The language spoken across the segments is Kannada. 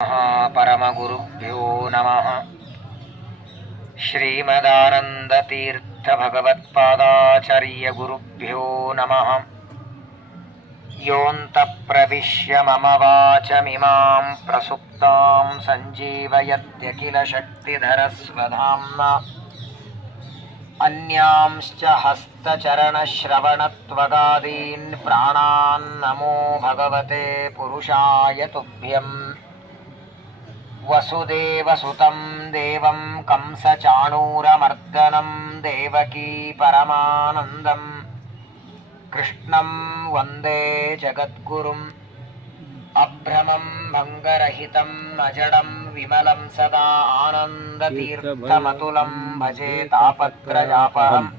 परमगुरुभ्यो नमः। श्रीमदानन्दतीर्थभगवत्पादाचार्यगुरुभ्यो नमः। योऽन्तःप्रविश्य मम वाचमिमां प्रसुप्तां सञ्जीवयत्यखिलशक्तिधरस्वधाम्ना अन्यांश्च हस्तचरणश्रवणत्वगादीन् प्राणान् नमो भगवते पुरुषाय तुभ्यम्। वसुदेवसुतं देवं कंसचाणूरमर्दनं देवकी परमानन्दं कृष्णं वन्दे जगद्गुरुम्। अभ्रमं भङ्गरहितम् अजडं विमलं सदा आनन्दतीर्थमतुलं भजे तापत्रयापहम्।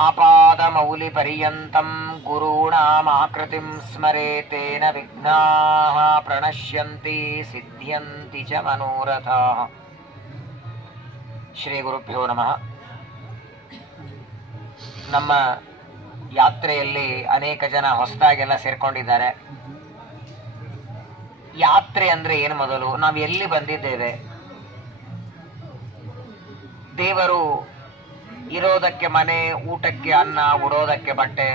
आपादमौलिपर्यन्तं गुरूणामाकृतिं स्मरेतेन विघ्नाः प्रणश्यन्ति सिद्ध्यन्ति च मनोरथाः। ಶ್ರೀ ಗುರುಭ್ಯೋ ನಮಃ. ನಮ್ಮ ಯಾತ್ರೆಯಲ್ಲಿ ಅನೇಕ ಜನ ಹೊಸದಾಗೆಲ್ಲ ಸೇರ್ಕೊಂಡಿದ್ದಾರೆ. ಯಾತ್ರೆ ಅಂದ್ರೆ ಏನು? ಮೊದಲು ನಾವು ಎಲ್ಲಿ ಬಂದಿದ್ದೇವೆ? ದೇವರು ಇರೋದಕ್ಕೆ ಮನೆ, ಊಟಕ್ಕೆ ಅನ್ನ, ಉಡೋದಕ್ಕೆ ಬಟ್ಟೆ,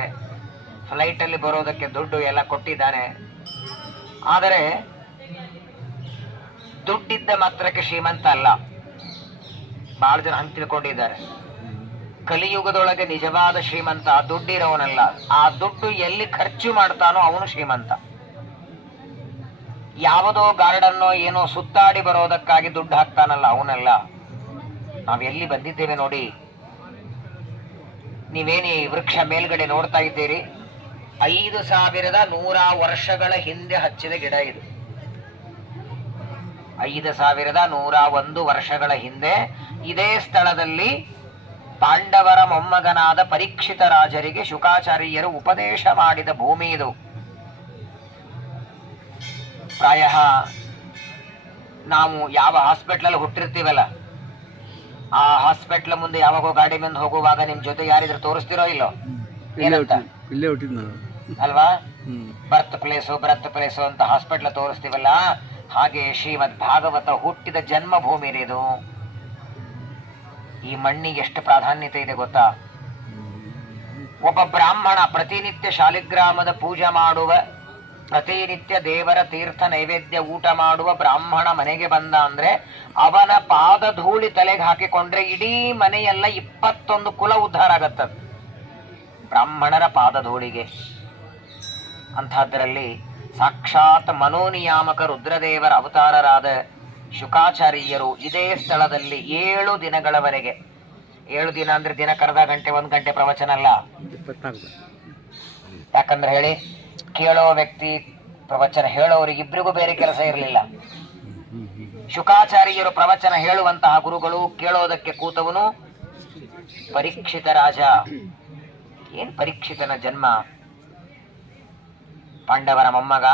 ಫ್ಲೈಟಲ್ಲಿ ಬರೋದಕ್ಕೆ ದುಡ್ಡು ಎಲ್ಲ ಕೊಟ್ಟಿದ್ದಾನೆ. ಆದರೆ ದುಡ್ಡಿದ್ದ ಮಾತ್ರಕ್ಕೆ ಶ್ರೀಮಂತ ಅಲ್ಲ. ಬಹಳ ಜನ ಹಂಗೆ ತಿಳ್ಕೊಂಡಿದ್ದಾರೆ. ಕಲಿಯುಗದೊಳಗೆ ನಿಜವಾದ ಶ್ರೀಮಂತ ದುಡ್ಡಿರೋನಲ್ಲ, ಆ ದುಡ್ಡು ಎಲ್ಲಿ ಖರ್ಚು ಮಾಡ್ತಾನೋ ಅವನು ಶ್ರೀಮಂತ. ಯಾವುದೋ ಗಾರ್ಡನ್ನೋ ಏನೋ ಸುತ್ತಾಡಿ ಬರೋದಕ್ಕಾಗಿ ದುಡ್ಡು ಹಾಕ್ತಾನಲ್ಲ ಅವನಲ್ಲ. ನಾವೆಲ್ಲಿ ಬಂದಿದ್ದೇವೆ ನೋಡಿ. ನೀವೇನಿ ವೃಕ್ಷ ಮೇಲ್ಗಡೆ ನೋಡ್ತಾ ಇದ್ದೀರಿ, 5100 ವರ್ಷಗಳ ಹಿಂದೆ ಹಚ್ಚಿದ ಗಿಡ ಇದು. 5101 ವರ್ಷಗಳ ಹಿಂದೆ ಇದೇ ಸ್ಥಳದಲ್ಲಿ ಪಾಂಡವರ ಮೊಮ್ಮಗನಾದ ಪರೀಕ್ಷಿತ ರಾಜರಿಗೆ ಶುಕಾಚಾರ್ಯರು ಉಪದೇಶ ಮಾಡಿದ ಭೂಮಿ ಇದು. ಪ್ರಾಯ ನಾವು ಯಾವ ಹಾಸ್ಪಿಟ್ಲಲ್ಲಿ ಹುಟ್ಟಿರ್ತೀವಲ್ಲ, ಆ ಹಾಸ್ಪಿಟ್ಲ್ ಮುಂದೆ ಯಾವಾಗೋ ಗಾಡಿ ಮುಂದೆ ಹೋಗುವಾಗ ನಿಮ್ ಜೊತೆ ಯಾರಿದ್ರು ತೋರಿಸ್ತಿರೋ ಇಲ್ಲೋ ಏನಂತ ಅಲ್ವಾ? ಬರ್ತ್ ಪ್ಲೇಸು ಅಂತ ಹಾಸ್ಪಿಟ್ಲ್ ತೋರಿಸ್ತೀವಲ್ಲ, ಹಾಗೆ ಶ್ರೀಮದ್ ಭಾಗವತ ಹುಟ್ಟಿದ ಜನ್ಮಭೂಮಿ ಇದು. ಈ ಮಣ್ಣಿಗೆ ಎಷ್ಟು ಪ್ರಾಧಾನ್ಯತೆ ಇದೆ ಗೊತ್ತಾ? ಒಬ್ಬ ಬ್ರಾಹ್ಮಣ ಪ್ರತಿನಿತ್ಯ ಶಾಲಿಗ್ರಾಮದ ಪೂಜೆ ಮಾಡುವ, ಪ್ರತಿನಿತ್ಯ ದೇವರ ತೀರ್ಥ ನೈವೇದ್ಯ ಊಟ ಮಾಡುವ ಬ್ರಾಹ್ಮಣ ಮನೆಗೆ ಬಂದ ಅಂದ್ರೆ ಅವನ ಪಾದ ಧೂಳಿ ತಲೆಗೆ ಹಾಕಿಕೊಂಡ್ರೆ ಇಡೀ ಮನೆಯೆಲ್ಲ 21 ಕುಲ ಉದ್ಧಾರ ಆಗತ್ತದ ಬ್ರಾಹ್ಮಣರ ಪಾದ ಧೂಳಿಗೆ. ಅಂಥದ್ರಲ್ಲಿ ಸಾಕ್ಷಾತ್ ಮನೋನಿಯಾಮಕ ರುದ್ರದೇವರ ಅವತಾರರಾದ ಶುಕಾಚಾರ್ಯರು ಇದೇ ಸ್ಥಳದಲ್ಲಿ 7 ದಿನಗಳವರೆಗೆ, 7 ದಿನ ಅಂದ್ರೆ ದಿನಕ್ಕೆ ಅರ್ಧ ಗಂಟೆ 1 ಗಂಟೆ ಪ್ರವಚನ ಅಲ್ಲ. ಯಾಕಂದ್ರೆ ಹೇಳಿ, ಕೇಳೋ ವ್ಯಕ್ತಿ, ಪ್ರವಚನ ಹೇಳೋರಿಗೆ ಇಬ್ಬರಿಗೂ ಬೇರೆ ಕೆಲಸ ಇರಲಿಲ್ಲ. ಶುಕಾಚಾರ್ಯರು ಪ್ರವಚನ ಹೇಳುವಂತಹ ಗುರುಗಳು, ಕೇಳೋದಕ್ಕೆ ಕೂತವನು ಪರೀಕ್ಷಿತ ರಾಜ. ಏನ್ ಪರೀಕ್ಷಿತನ ಜನ್ಮ? ಪಾಂಡವರ ಮೊಮ್ಮಗ.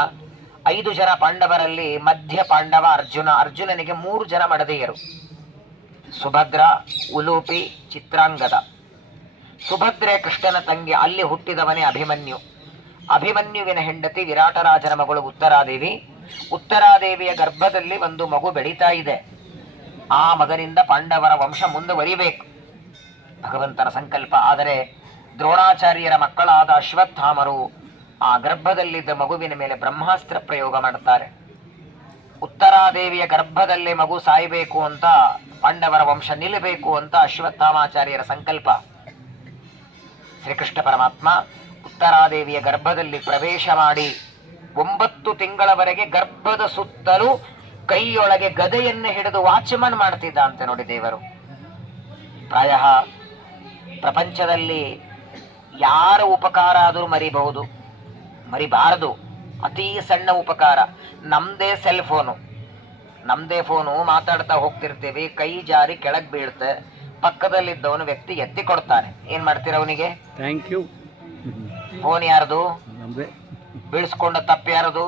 5 ಜನ ಪಾಂಡವರಲ್ಲಿ ಮಧ್ಯ ಪಾಂಡವ ಅರ್ಜುನ. ಅರ್ಜುನನಿಗೆ 3 ಜನ ಮಡದಿಯರು, ಸುಭದ್ರ, ಉಲೂಪಿ, ಚಿತ್ರಾಂಗದ. ಸುಭದ್ರೆ ಕೃಷ್ಣನ ತಂಗಿ, ಅಲ್ಲಿ ಹುಟ್ಟಿದವನೇ ಅಭಿಮನ್ಯು. ಅಭಿಮನ್ಯುವಿನ ಹೆಂಡತಿ ವಿರಾಟರಾಜನ ಮಗಳು ಉತ್ತರಾದೇವಿ. ಉತ್ತರಾದೇವಿಯ ಗರ್ಭದಲ್ಲಿ ಒಂದು ಮಗು ಬೆಳೀತಾ ಇದೆ. ಆ ಮಗನಿಂದ ಪಾಂಡವರ ವಂಶ ಮುಂದುವರಿಬೇಕು, ಭಗವಂತನ ಸಂಕಲ್ಪ. ಆದರೆ ದ್ರೋಣಾಚಾರ್ಯರ ಮಕ್ಕಳಾದ ಅಶ್ವತ್ಥಾಮರು ಆ ಗರ್ಭದಲ್ಲಿದ್ದ ಮಗುವಿನ ಮೇಲೆ ಬ್ರಹ್ಮಾಸ್ತ್ರ ಪ್ರಯೋಗ ಮಾಡುತ್ತಾರೆ. ಉತ್ತರಾದೇವಿಯ ಗರ್ಭದಲ್ಲಿ ಮಗು ಸಾಯಬೇಕು ಅಂತ, ಪಾಂಡವರ ವಂಶ ನಿಲ್ಲಬೇಕು ಅಂತ ಅಶ್ವತ್ಥಾಮಾಚಾರ್ಯರ ಸಂಕಲ್ಪ. ಶ್ರೀಕೃಷ್ಣ ಪರಮಾತ್ಮ ಉತ್ತರಾದೇವಿಯ ಗರ್ಭದಲ್ಲಿ ಪ್ರವೇಶ ಮಾಡಿ 9 ತಿಂಗಳವರೆಗೆ ಗರ್ಭದ ಸುತ್ತಲೂ ಕೈಯೊಳಗೆ ಗದೆಯನ್ನು ಹಿಡಿದು ವಾಚ್ಮನ್ ಮಾಡ್ತಿದ್ದ ಅಂತೆ ನೋಡಿ ದೇವರು. ಪ್ರಾಯ ಪ್ರಪಂಚದಲ್ಲಿ ಯಾರ ಉಪಕಾರ ಆದರೂ ಮರಿಬಾರದು. ಅತಿ ಸಣ್ಣ ಉಪಕಾರ. ನಮ್ದೇ ಸೆಲ್ ಫೋನು, ನಮ್ದೇ ಫೋನು, ಮಾತಾಡ್ತಾ ಹೋಗ್ತಿರ್ತೀವಿ, ಕೈ ಜಾರಿ ಕೆಳಗೆ ಬೀಳುತ್ತೆ, ಪಕ್ಕದಲ್ಲಿದ್ದವನು ವ್ಯಕ್ತಿ ಎತ್ತಿ ಕೊಡ್ತಾನೆ. ಏನ್ ಮಾಡ್ತೀರ ಅವನಿಗೆ? Thank you. ಫೋನ್ ಯಾರದು? ಬೀಳಿಸ್ಕೊಂಡ ತಪ್ಪು ಯಾರದು?